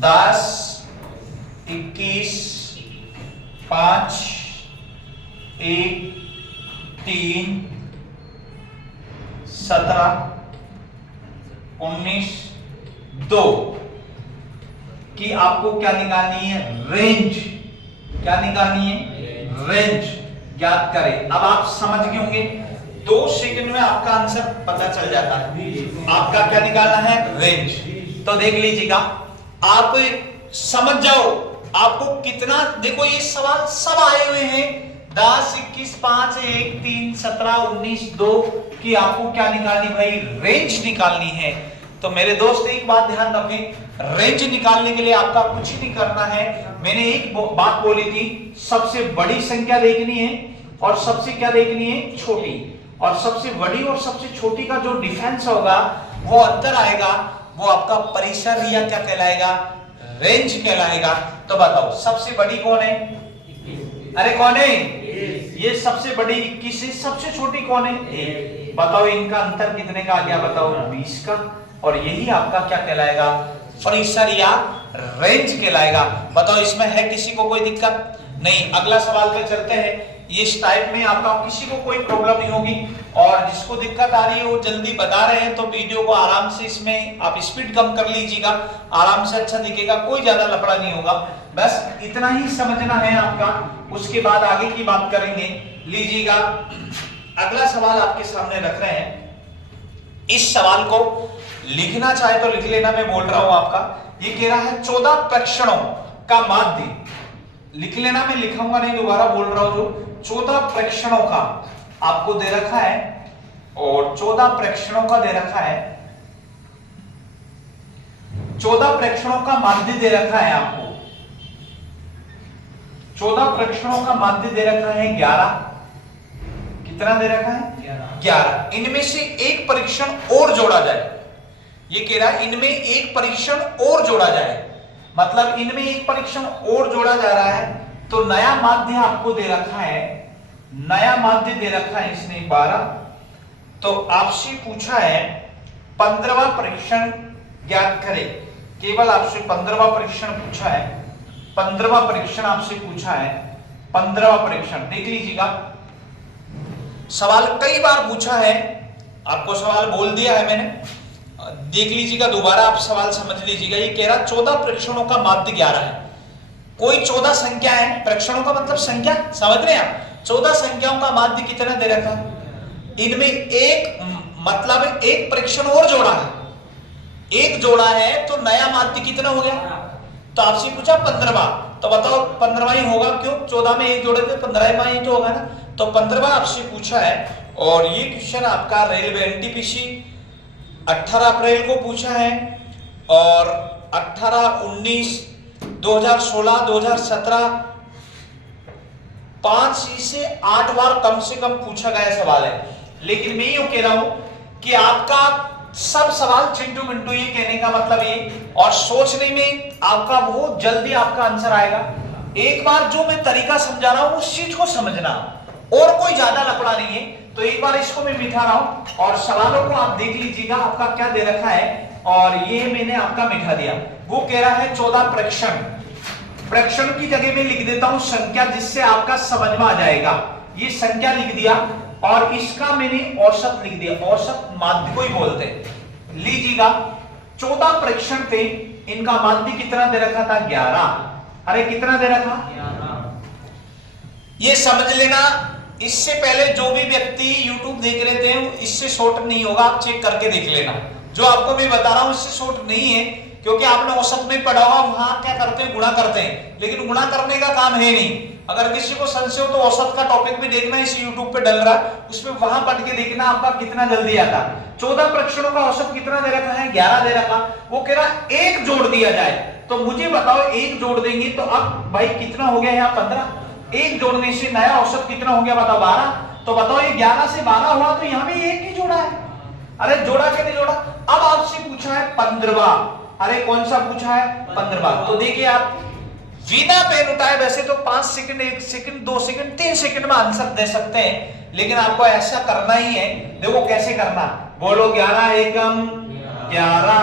10 21 5 1 3 17 19 2 की आपको क्या निकालनी है? रेंज। क्या निकालनी है? रेंज ज्ञात करें। अब आप समझ गए होंगे, 2 सेकंड में आपका आंसर पता चल जाता है। आपका क्या निकालना है? रेंज। तो देख लीजिएगा, आप समझ जाओ आपको कितना। देखो ये सवाल सब आए हुए हैं 10 21 5 1 3 17 19 2 की आपको क्या निकालनी भाई? रेंज निकालनी है। तो मेरे दोस्त एक बात ध्यान रखें, रेंज निकालने के लिए आपका कुछ नहीं करना है। मैंने एक बात बोली थी, सबसे बड़ी संख्या देखनी है और सबसे क्या देखनी है? छोटी। और सबसे बड़ी और सबसे छोटी का जो डिफरेंस होगा, वो अंतर आएगा, वो आपका परिसर या क्या कहलाएगा? रेंज कहलाएगा। तो बताओ सबसे बड़ी कौन है? अरे कौन है? ये सबसे बड़ी 21 है। सबसे छोटी कौन है? 1। बताओ इनका अंतर कितने का आ गया बताओ? 20 का। और यही आपका क्या कहलाएगा? परिसर या रेंज कहलाएगा। बताओ इसमें है किसी को कोई दिक्कत? नहीं। अगला सवाल पे चलते हैं। इस टाइप में आपका किसी को कोई प्रॉब्लम नहीं होगी, और जिसको दिक्कत आ रही है वो जल्दी बता रहे हैं तो वीडियो को आराम से, इसमें आप स्पीड कम कर लीजिएगा, आराम से अच्छा दिखेगा, कोई ज्यादा लफड़ा नहीं होगा। बस इतना ही समझना है आपका, उसके बाद आगे की बात करेंगे। लीजिएगा अगला सवाल आपके सामने रख रहे हैं। इस सवाल को लिखना चाहे तो लिख लेना, मैं बोल रहा हूं आपका। ये कह रहा है 14 प्रेक्षणों का माध्य। लिख लेना, मैं लिखाऊंगा नहीं, दोबारा बोल रहा हूं। जो 14 प्रेक्षणों का आपको दे रखा है, और 14 प्रेक्षणों का दे रखा है, 14 प्रेक्षणों का माध्य दे रखा है आपको। 14 प्रेक्षणों का माध्य दे रखा है 11। कितना दे रखा है? 11। इनमें से एक परीक्षण और जोड़ा जाए। ये कह रहा है इनमें एक परीक्षण और जोड़ा जाए, मतलब इनमें एक परीक्षण और जोड़ा जा रहा है। तो नया माध्य आपको दे रखा है, नया माध्य दे रखा है इसने 12। तो आपसे पूछा है 15वां परीक्षण ज्ञात करें केवल आपसे 15वां परीक्षण पूछा है, 15वां परीक्षण आपसे पूछा है, 15वां परीक्षण देख लीजिएगा। सवाल कई बार पूछा है, आपको सवाल बोल दिया है मैंने, देख लीजिएगा दोबारा, आप सवाल समझ लीजिएगा। ये कह रहा 14 परीक्षणों का माध्य 11 है। कोई 14 संख्या है, परीक्षणों का मतलब संख्या, समझ रहे हैं आप? 14 संख्याओं का माध्य कितना दे रखा, इनमें एक मतलब एक परीक्षण और जोड़ा है, एक जोड़ा है तो नया माध्य कितना हो गया? तो आपसे पूछा 15वां, तो बताओ 15वां ही होगा, क्यों? 14 में एक जोड़े थे, 15वां ही तो होगा ना। तो 15वां आपसे पूछा है। और ये क्वेश्चन आपका रेलवे एनटीपीसी 18 अप्रैल को पूछा है, और 18, 19, 2016, 2017 5 से 8 बार कम से कम पूछा गया सवाल है। लेकिन मैं यूं कह रहा हूं कि आपका सब सवाल चिंटू मिंटू, ये कहने का मतलब ये, और सोचने में आपका बहुत जल्दी आपका आंसर आएगा। एक बार जो मैं तरीका समझा रहा हूं उस चीज को समझना, और कोई ज्यादा लफड़ा नहीं है। तो एक बार इसको मैं बिठा रहा हूं और सवालों को आप देख लीजिएगा, आपका क्या दे रखा है, और ये मैंने आपका बिठा दिया। वो कह रहा है 14 परीक्षण, परीक्षण की जगह में लिख देता हूं संख्या, जिससे आपका समझ में आ जाएगा। ये संख्या लिख दिया और इसका मैंने औसत लिख दिया, औसत माध्य को ही बोलते हैं। लीजिएगा 14 परीक्षण थे, इनका माध्य कितना दे रखा था? 11। अरे कितना दे रखा? 11। ये समझ लेना। इससे पहले जो भी व्यक्ति YouTube देख रहे थे, इससे शॉर्ट नहीं होगा, आप चेक करके देख लेना। जो आपको मैं बता रहा हूं इससे शॉर्ट नहीं है, क्योंकि आपने औसत में पढ़ा हुआ, वहां क्या करते हैं? गुणा करते हैं, लेकिन गुणा करने का काम है नहीं। अगर किसी को संशय हो तो औसत का टॉपिक भी देखना, इस YouTube पे डल रहा है, उसमें वहां पढ़ के देखना आपका कितना जल्दी आता। 14 परीक्षणों का औसत कितना दे रखा है? 11 दे रखा। वो कह रहा एक जोड़ दिया जाए, तो मुझे बताओ एक जोड़ देंगे तो अब भाई कितना हो गया यहाँ? 15। एक जोड़ने से नया औसत कितना हो गया बताओ? 12। तो बताओ ये 11 से 12 हुआ, तो यहाँ भी एक ही जोड़ा है। अरे जोड़ा क्या नहीं जोड़ा? अब आपसे पूछा है 15वां। अरे कौन सा पूछा है? 15वां। तो देखिए आप बिना पेन उठाए वैसे तो 5 सेकंड, 1 सेकंड, 2 सेकंड, 3 सेकंड में आंसर दे सकते हैं, लेकिन आपको ऐसा करना ही है। देखो कैसे करना, बोलो 11 एकम 11,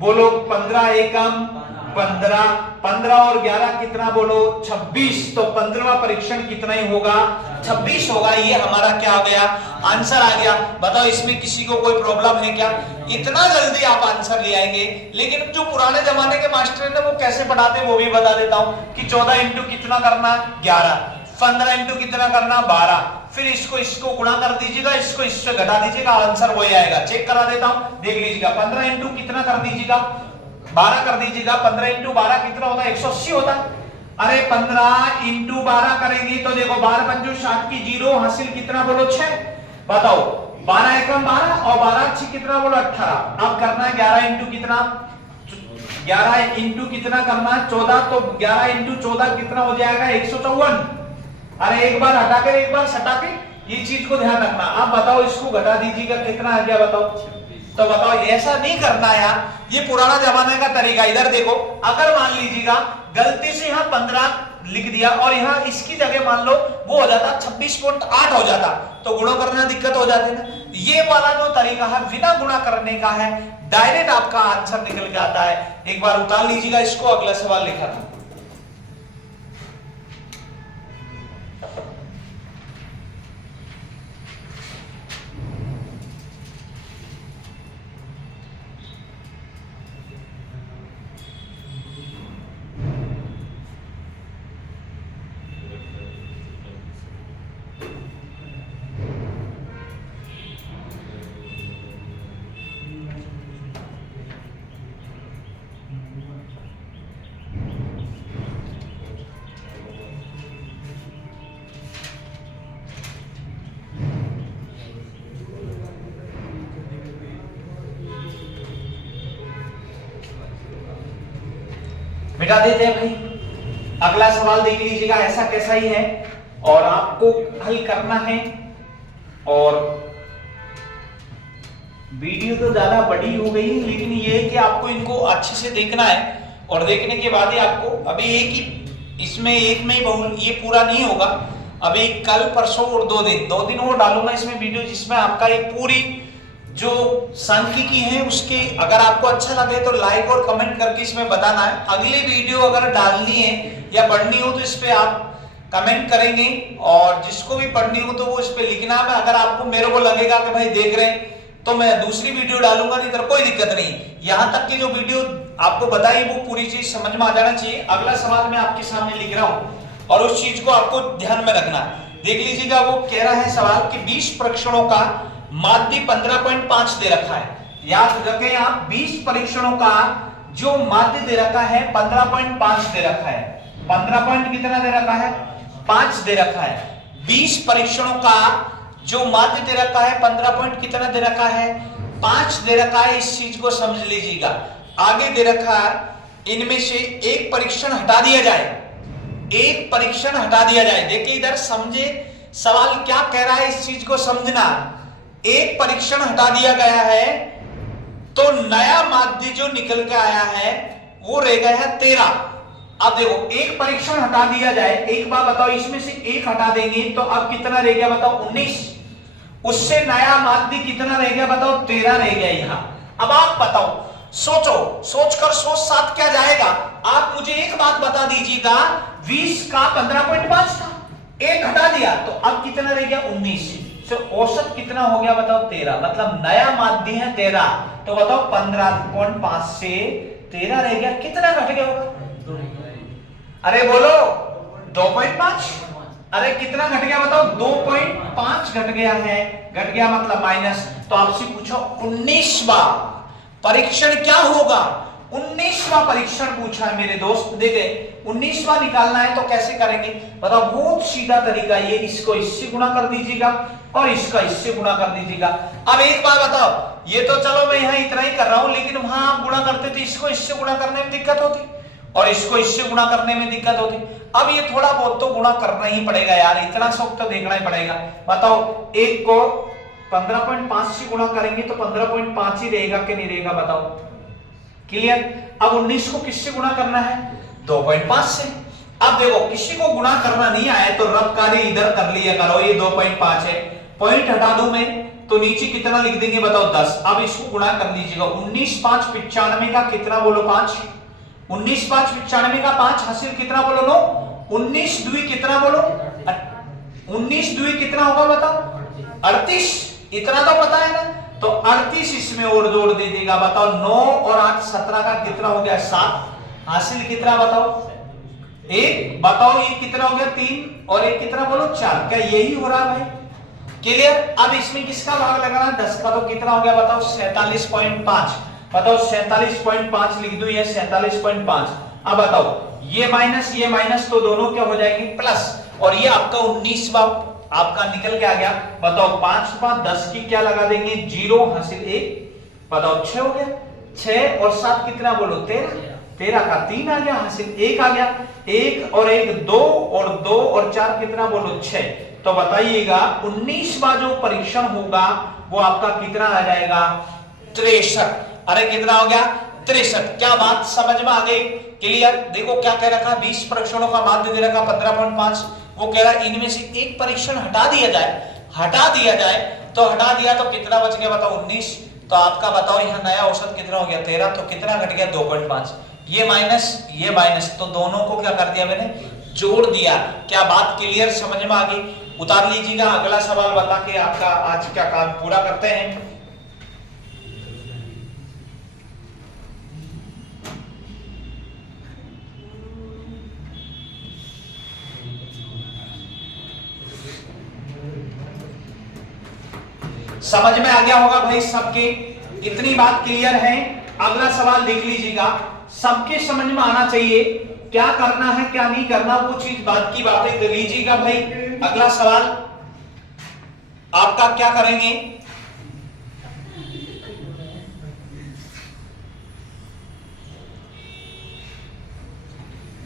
बोलो 15 एकम 15, 15 और 11 कितना बोलो? 26। तो 15वां परीक्षण कितना ही होगा? 26 होगा। ये हमारा क्या हो गया? आंसर आ गया। बताओ इसमें किसी को कोई प्रॉब्लम है क्या? इतना जल्दी आप आंसर ले आएंगे। लेकिन जो पुराने जमाने के मास्टर ने वो कैसे पढ़ाते वो भी बता देता हूं कि 14 इंटू कितना करना? 11, 15 इंटू कितना करना? 12, फिर इसको गुणा कर दीजिएगा, इसको इससे घटा दीजिएगा, आंसर वही आएगा। चेक करा देता हूं, देख लीजिएगा। 15 इंटू कितना कर दीजिएगा? 12 कर दीजिएगा। 15 इंटू 12 कितना होता है? 180 होता है। अरे 15 इंटू 12 करेंगे तो देखो 12 पंजो 60 की 0, हासिल कितना बोलो? 6। बताओ 12 एकम 12 और 12 6 कितना बोलो? 18। अब करना है 11 इंटू कितना? 11 इंटू कितना करना है? 14। तो 11 इंटू 14 कितना हो जाएगा? 154। अरे एक बार हटा के एक बार सटा के, ये चीज को ध्यान रखना। आप बताओ इसको घटा दीजिएगा, कितना आ गया बताओ? तो बताओ ऐसा नहीं करना यार, ये पुराना जमाने का तरीका। इधर देखो, अगर मान लीजिएगा गलती से यहाँ 15 लिख दिया और यहाँ इसकी जगह मान लो वो हो जाता 26.8 हो जाता, तो गुणा करना दिक्कत हो जाती ना। ये वाला जो तरीका है बिना गुणा करने का है, डायरेक्ट आपका आंसर निकल के आता है। एक बार उतार लीजिएगा इसको, अगला सवाल लिखा था। मिटा देते हैं भाई। अगला सवाल देख लीजिएगा, ऐसा कैसा ही है और आपको हल करना है। और वीडियो तो ज्यादा बड़ी हो गई, लेकिन ये है कि आपको इनको अच्छे से देखना है, और देखने के बाद ही आपको, अभी एक ही इसमें एक में ही बहुल ये पूरा नहीं होगा। अभी कल परसों और 2 दिन और डालूंगा इसमें वीडियो, जिसमें आपका एक पूरी जो सांख्यिकी है उसके अगर आपको अच्छा लगे तो लाइक और कमेंट करके इसमें बताना है। अगली वीडियो अगर डालनी है या पढ़नी हो तो इस पे आप कमेंट करेंगे और जिसको भी पढ़नी हो तो वो इस पे लिखना है। अगर आपको मेरे को लगेगा कि भाई देख रहे हैं तो मैं दूसरी वीडियो डालूंगा, नहीं तो कोई दिक्कत नहीं। यहां तक की जो वीडियो आपको बताई वो पूरी चीज समझ में आ जाना चाहिए। अगला सवाल मैं आपके सामने लिख रहा हूं और उस चीज को आपको ध्यान में रखना है। देख लीजिएगा, वो कह रहा है सवाल कि 20 परीक्षणों का माध्य 15.5 दे रखा है। याद रखें आप, 20 परीक्षणों का जो माध्य दे रखा है 15.5 दे रखा है। 15 पॉइंट कितना दे रखा है? 5 दे रखा है। 20 परीक्षणों का जो माध्य दे रखा है 15 पॉइंट कितना दे रखा है? 5 दे रखा है। इस चीज को समझ लीजिएगा। आगे दे रखा है इनमें से एक परीक्षण हटा दिया जाए, एक परीक्षण हटा दिया जाए। देखिए इधर समझे सवाल क्या कह रहा है, इस चीज को समझना। एक परीक्षण हटा दिया गया है तो नया माध्य जो निकल के आया है वो रह गया है 13। अब देखो, एक परीक्षण हटा दिया जाए, एक बार बताओ इसमें से एक हटा देंगे तो अब कितना रह गया बताओ? 19। उससे नया माध्य कितना रह गया बताओ? 13 रह गया यहां। अब आप बताओ, सोचो, सोचकर सोच साथ क्या जाएगा? आप मुझे एक बात बता दीजिएगा, 20 का 15.5 था, एक हटा दिया तो अब कितना रह गया? 19। तो औसत कितना हो गया बताओ? 13। मतलब नया माध्य है 13, तो बताओ 15.5 से 13 रह गया, कितना घट गया होगा? अरे बोलो 2.5। अरे कितना घट गया बताओ? 2.5 घट गया है। घट गया मतलब माइनस। तो आपसे पूछो 19वां परीक्षण क्या होगा? 19वां परीक्षण पूछा है मेरे दोस्त। देखे 19वां निकालना है तो कैसे करेंगे बताओ? बहुत सीधा तरीका, ये इसको इससे गुणा कर दीजिएगा और इसका इससे गुणा कर दीजिएगा। अब एक बात बताओ, ये तो चलो मैं यहां इतना ही कर रहा हूं, लेकिन वहां आप गुणा करते थे, इसको इससे गुणा करने में दिक्कत होती और इसको इससे गुणा करने में दिक्कत होती। अब ये थोड़ा बहुत तो गुणा करना ही पड़ेगा यार, इतना सब तो देखना ही पड़ेगा। बताओ, एक को 15.5 से गुणा करेंगे तो 15.5 ही रहेगा कि नहीं रहेगा बताओ? क्लियर? अब 19 को किससे गुणा करना है? 2.5 से। अब देखो, किसी को गुणा करना नहीं आए तो रब कार्य इधर कर लिया करो। ये 2.5 है, पॉइंट हटा दूं मैं तो नीचे कितना लिख देंगे बताओ? 10। अब इसको गुणा कर लीजिएगा। 19 5 95 का कितना बोलो? 5। 19 5 95 का 5 हासिल कितना बोलो? 9। 19 2 कितना बोलो? 19 2 कितना होगा बताओ? 38। इतना तो पता है ना? तो 38 इसमें और जोड़ दे देगा। बताओ 9 और 8 17 का कितना हो गया? 7। हासिल कितना बताओ? 1। बताओ ये कितना हो गया? 3 और 1 कितना बोलो? 4। क्या यही हो रहा है भाई? क्लियर? अब इसमें किसका भाग लगाना? 10 का। तो कितना हो गया बताओ? 47.5। बताओ 47.5 लिख दो, ये 47.5। अब बताओ ये माइनस तो दोनों क्या हो जाएंगे? प्लस। और ये आपका 19वां आपका निकल के आ गया। बताओ 5 5 10 की क्या लगा देंगे? 0 हासिल 1। बताओ 6 हो गया। 6 और 7 कितना बोलो? 13। 13 का 3 आ गया, हासिल 1 आ गया। 1 और 1 2 और 2 और 4 कितना बोलो? 6। तो बताइएगा 19वां जो परीक्षण होगा वो आपका कितना आ जाएगा? 63। अरे कितना हो गया? 63। क्या बात समझ में आ गई? क्लियर? देखो क्या कह रखा? 20 परीक्षणों का माध्य दे रखा 15.5। वो कह रहा है इनमें से एक परीक्षण हटा दिया जाए। हटा दिया जाए तो हटा दिया तो कितना बच गया बताओ? 19। तो आपका बताओ यहाँ नया औसत कितना हो गया? 13। तो कितना घट गया? 2.5। ये माइनस, तो दोनों को क्या कर दिया मैंने? जोड़ दिया। क्या बात क्लियर समझ में आ गई? उतार लीजिएगा। अगला सवाल बता के आपका आज का काम पूरा करते हैं। समझ में आ गया होगा भाई सबके? इतनी बात क्लियर है? अगला सवाल देख लीजिएगा। सबके समझ में आना चाहिए क्या करना है क्या नहीं करना, वो चीज बात की बातें कर लीजिएगा भाई। अगला सवाल आपका क्या करेंगे?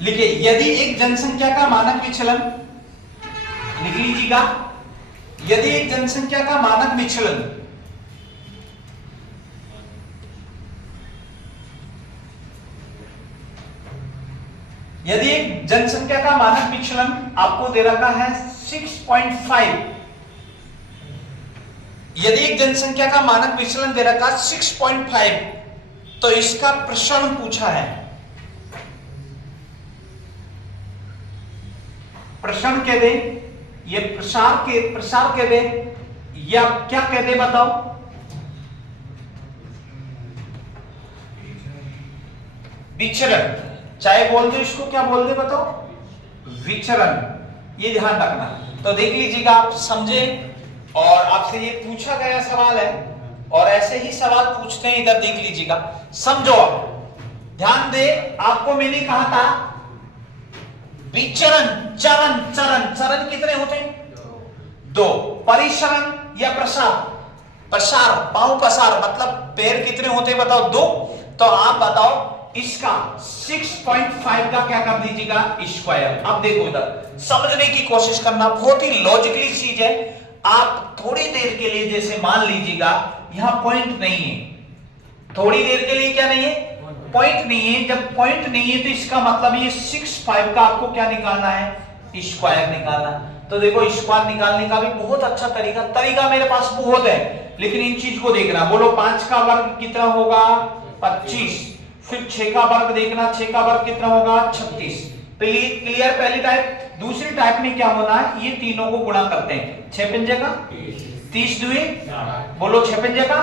लिखिए, यदि एक जनसंख्या का मानक विचलन, लिख लीजिएगा, यदि एक जनसंख्या का मानक विचलन यदि एक जनसंख्या का मानक विचलन आपको दे रखा है 6.5, यदि एक जनसंख्या का मानक विचलन दे रखा 6.5, तो इसका प्रसरण पूछा है। प्रसरण कह दे, ये प्रसार कह दे, या क्या कह दे बताओ? विचरण, चाहे बोल दो इसको, क्या बोल दे बताओ? विचरण। ये ध्यान रखना। तो देख लीजिएगा, आप समझे, और आपसे ये पूछा गया सवाल है, और ऐसे ही सवाल पूछते हैं, इधर देख लीजिएगा, समझो। आप ध्यान दे, आपको मैंने कहा था विचरण, चरण कितने होते हैं? 2। परिसरण या प्रसार, पांव पसार, मतलब पैर कितने होते हैं बताओ? 2। तो आप बताओ इसका 6.5 का क्या कर दीजिएगा? स्क्वायर। अब देखो, इधर समझने की कोशिश करना, बहुत ही लॉजिकली चीज है। आप थोड़ी देर के लिए, जैसे मान लीजिएगा यहां पॉइंट नहीं है, थोड़ी देर के लिए क्या नहीं है? पॉइंट नहीं है। जब पॉइंट नहीं है तो इसका मतलब ये 6.5 का आपको क्या निकालना है? स्क्वायर निकालना। तो देखो, स्क्वायर निकालने का भी बहुत अच्छा तरीका मेरे पास बहुत है, लेकिन इन चीज को देखना। बोलो 5 का वर्ग कितना होगा? 25। फिर 6 का वर्ग देखना, 6 का वर्ग कितना होगा? 36। क्लियर? पहली टाइप। दूसरी टाइप में क्या होना है? ये तीनों को गुणा करते हैं। 6 पंजे का 30 दुए, बोलो 6 पंजे का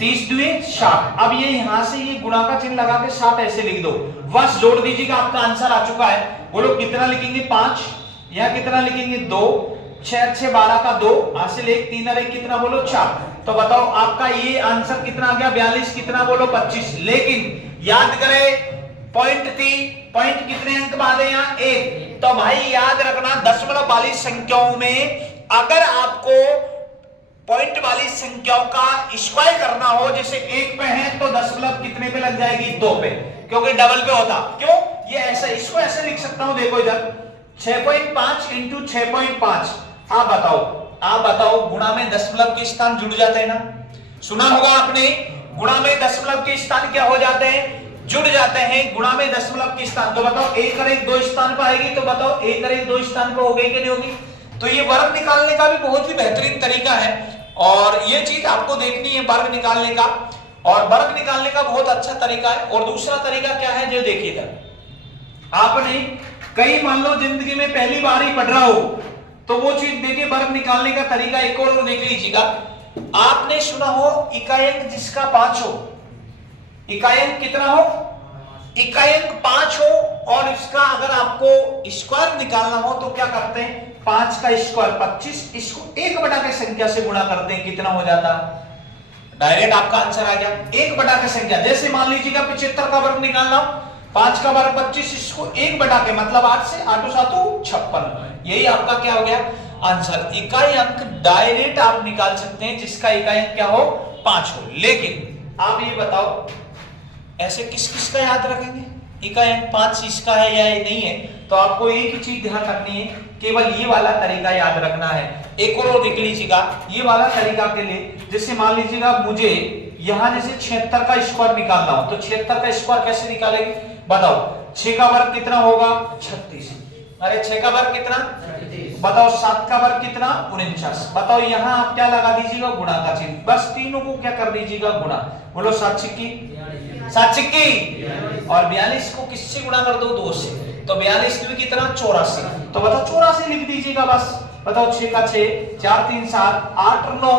30 दुए 60। अब ये यहां से ये गुणा का चिन्ह लगा के 60 ऐसे लिख दो, बस जोड़ दीजिएगा, आपका आंसर आ चुका है। बोलो कितना लिखेंगे? 5। यहां कितना लिखेंगे? 2। 6 6 12 का 2, हासिल 1, 3 और 1 कितना? बोलो 4। तो बताओ आपका ये आंसर कितना आ गया? 42। कितना? बोलो 25। लेकिन याद करें, पॉइंट थी, पॉइंट कितने अंक बाद है यहाँ? 1। तो भाई याद रखना, दशमलव वाली संख्याओं में अगर आपको पॉइंट वाली संख्याओं का स्क्वायर करना हो, जैसे 1 पे है तो दशमलव कितने पे लग जाएगी? 2 पे, क्योंकि डबल पे होता। क्यों? ये ऐसा, इसको ऐसे लिख सकता हूं, देखो इधर 6.5 इंटू 6.5। आप बताओ गुणा में दशमलव के स्थान जुड़ जाते हैं ना? सुना होगा आपने, गुणा में दशमलव के स्थान क्या हो जाते हैं? जुड़ जाते हैं। गुणा में दशमलव के स्थान, तो बताओ 1 और 1 2 स्थान पर आएगी, तो बताओ 1 और 1 2 स्थान पर हो गई कि नहीं होगी? तो ये वर्ग निकालने का भी बहुत ही बेहतरीन तरीका है, और ये चीज आपको देखनी है, वर्ग निकालने का। और वर्ग निकालने का बहुत अच्छा तरीका है। और दूसरा तरीका क्या है, जो देखिएगा, आपने कई मान लो जिंदगी में पहली बार ही पढ़ रहा हो, तो वो चीज देखिए, वर्ग निकालने का तरीका एक और देख लीजिएगा। आपने सुना हो इकाई अंक जिसका 5 हो, इकाई अंक कितना हो? इकाई अंक 5 हो, और इसका अगर आपको स्क्वायर निकालना हो तो क्या करते हैं? 5 का स्क्वायर 25, इसको 1 बटा के संख्या से गुणा करते हैं, कितना हो जाता? डायरेक्ट आपका आंसर आ गया 1 बटा के संख्या। जैसे मान लीजिएगा 75 का वर्ग निकालना, 5 का वर्ग 25, इसको 1 बटा के, मतलब 8 से 8 7 56। यही आपका क्या हो गया? आंसर। इकाई अंक डायरेक्ट आप निकाल सकते हैं जिसका इकाई अंक क्या हो? 5 हो। लेकिन आप ये बताओ, ऐसे किस किस का याद रखेंगे? इकाई अंक 5 इसका है या ये नहीं है? तो आपको एक ही चीज ध्यान रखनी है, केवल ये वाला तरीका याद रखना है। एक और देख लीजिएगा, ये वाला तरीका के लिए, जैसे मान लीजिएगा मुझे यहां जैसे 76 का स्क्वायर निकालना हो, तो 76 का स्क्वायर कैसे निकालेंगे बताओ? 6 का वर्ग कितना होगा? 36। अरे 6 का वर्ग कितना? बताओ 7 का वर्ग कितना? 49। बताओ यहां आप क्या लगा दीजिएगा? गुणा का चिन्ह। बस तीनों को क्या कर दीजिएगा? गुणा। बोलो 7 छिक्की 7 छिक्की, और 42 को किससे गुणा कर दो? 2 से। तो 42 में कितना? 84। तो बताओ 84 लिख दीजिएगा बस। बताओ 6 का 6, 4 3 7 8 9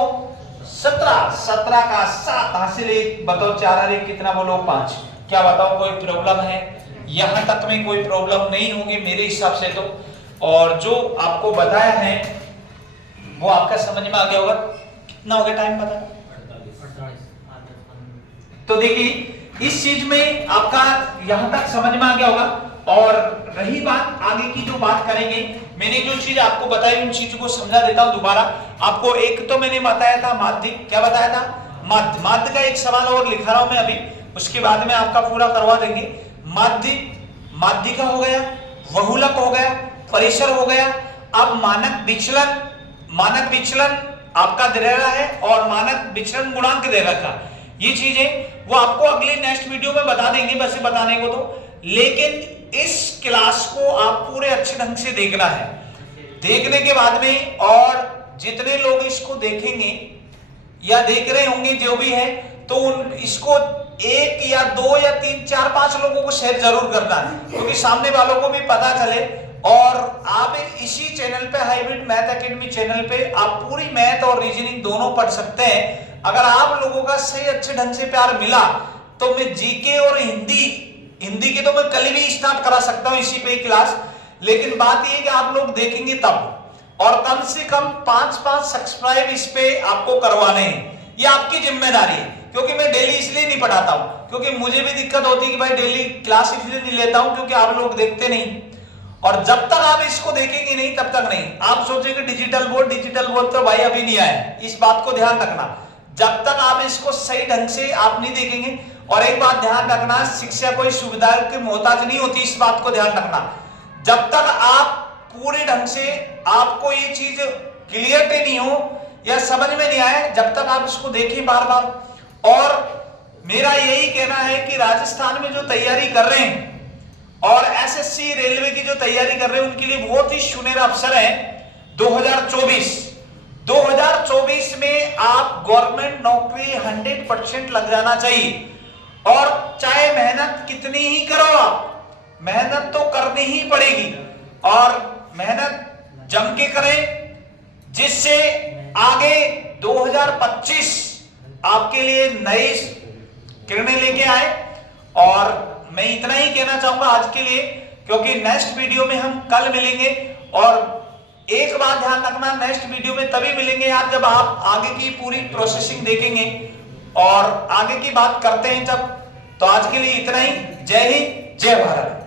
17, 17 का 7 हासिल 1। बताओ 4 और 1 कितना? बोलो 5। क्या बताओ कोई प्रॉब्लम है? यहां तक में कोई प्रॉब्लम नहीं होगी मेरे हिसाब से तो। और जो आपको बताया है वो आपका समझ में आ गया होगा। कितना हो गया टाइम पता? 48। तो देखिए इस चीज में आपका यहां तक समझ में आ गया होगा। और रही बात आगे की, जो बात करेंगे, मैंने जो चीज आपको बताई उन चीजों को समझा देता हूं दोबारा आपको। एक तो मैंने बताया था माध्य, क्या बताया था? माध्य। माध्य का एक सवाल और लिखा रहा हूं मैं अभी, उसके बाद में आपका पूरा करवा देंगे। माध्य, माध्य का हो गया, बहुलक हो गया, परिसर हो गया। अब मानक विचलन, मानक विचलन आपका दे रहा है, और मानक विचलन गुणांक दे रखा। ये चीजें वो आपको अगले नेक्स्ट वीडियो में बता देंगे, वैसे बताने को तो। लेकिन इस क्लास को आप पूरे अच्छे ढंग से देखना है। देखने के बाद में, और जितने लोग इसको देखेंगे या देख रहे होंगे जो भी है, तो उन इसको 1 या 2 या 3 4 5 लोगों को शेयर जरूर करना है, क्योंकि सामने वालों को भी पता चले। और आप इसी चैनल पे, हाइब्रिड मैथ एकेडमी चैनल पे, आप पूरी मैथ और रीजनिंग दोनों पढ़ सकते हैं। अगर आप लोगों का सही अच्छे ढंग से प्यार मिला तो मैं जीके और हिंदी की तो मैं कल भी स्टार्ट करा सकता हूं इसी पे ही क्लास। लेकिन बात यह है कि आप लोग देखेंगे तब, और कम से कम 5 सब्सक्राइब इस पे आपको करवाने हैं, ये आपकी जिम्मेदारी है। क्योंकि मैं डेली इसलिए नहीं पढ़ाता हूं, क्योंकि मुझे भी दिक्कत होती है कि भाई डेली क्लास इसलिए नहीं लेता हूं क्योंकि आप लोग देखते नहीं, और जब तक आप इसको देखेंगे नहीं तब तक नहीं। आप सोचेंगे डिजिटल बोर्ड तो भाई अभी नहीं आया, इस बात को ध्यान रखना। जब तक आप इसको सही ढंग से आप नहीं देखेंगे, और एक बात ध्यान रखना, शिक्षा कोई सुविधा की मोहताज नहीं होती, इस बात को ध्यान रखना। जब तक आप पूरे ढंग से आपको ये चीज क्लियरिटी नहीं हो या समझ में नहीं आए, जब तक आप इसको देखें बार बार। और मेरा यही कहना है कि राजस्थान में जो तैयारी कर रहे हैं और एसएससी रेलवे की जो तैयारी कर रहे हैं, उनके लिए बहुत ही सुनहरा अवसर है 2024 में आप गवर्नमेंट नौकरी 100% लग जाना चाहिए। और चाहे मेहनत कितनी ही करो, आप मेहनत तो करनी ही पड़ेगी, और मेहनत जम के करें, जिससे आगे 2025 आपके लिए नई किरणें लेके आए। और मैं इतना ही कहना चाहूंगा आज के लिए, क्योंकि नेक्स्ट वीडियो में हम कल मिलेंगे। और एक बात ध्यान रखना, नेक्स्ट वीडियो में तभी मिलेंगे यार जब आप आगे की पूरी प्रोसेसिंग देखेंगे और आगे की बात करते हैं जब। तो आज के लिए इतना ही। जय हिंद, जय भारत।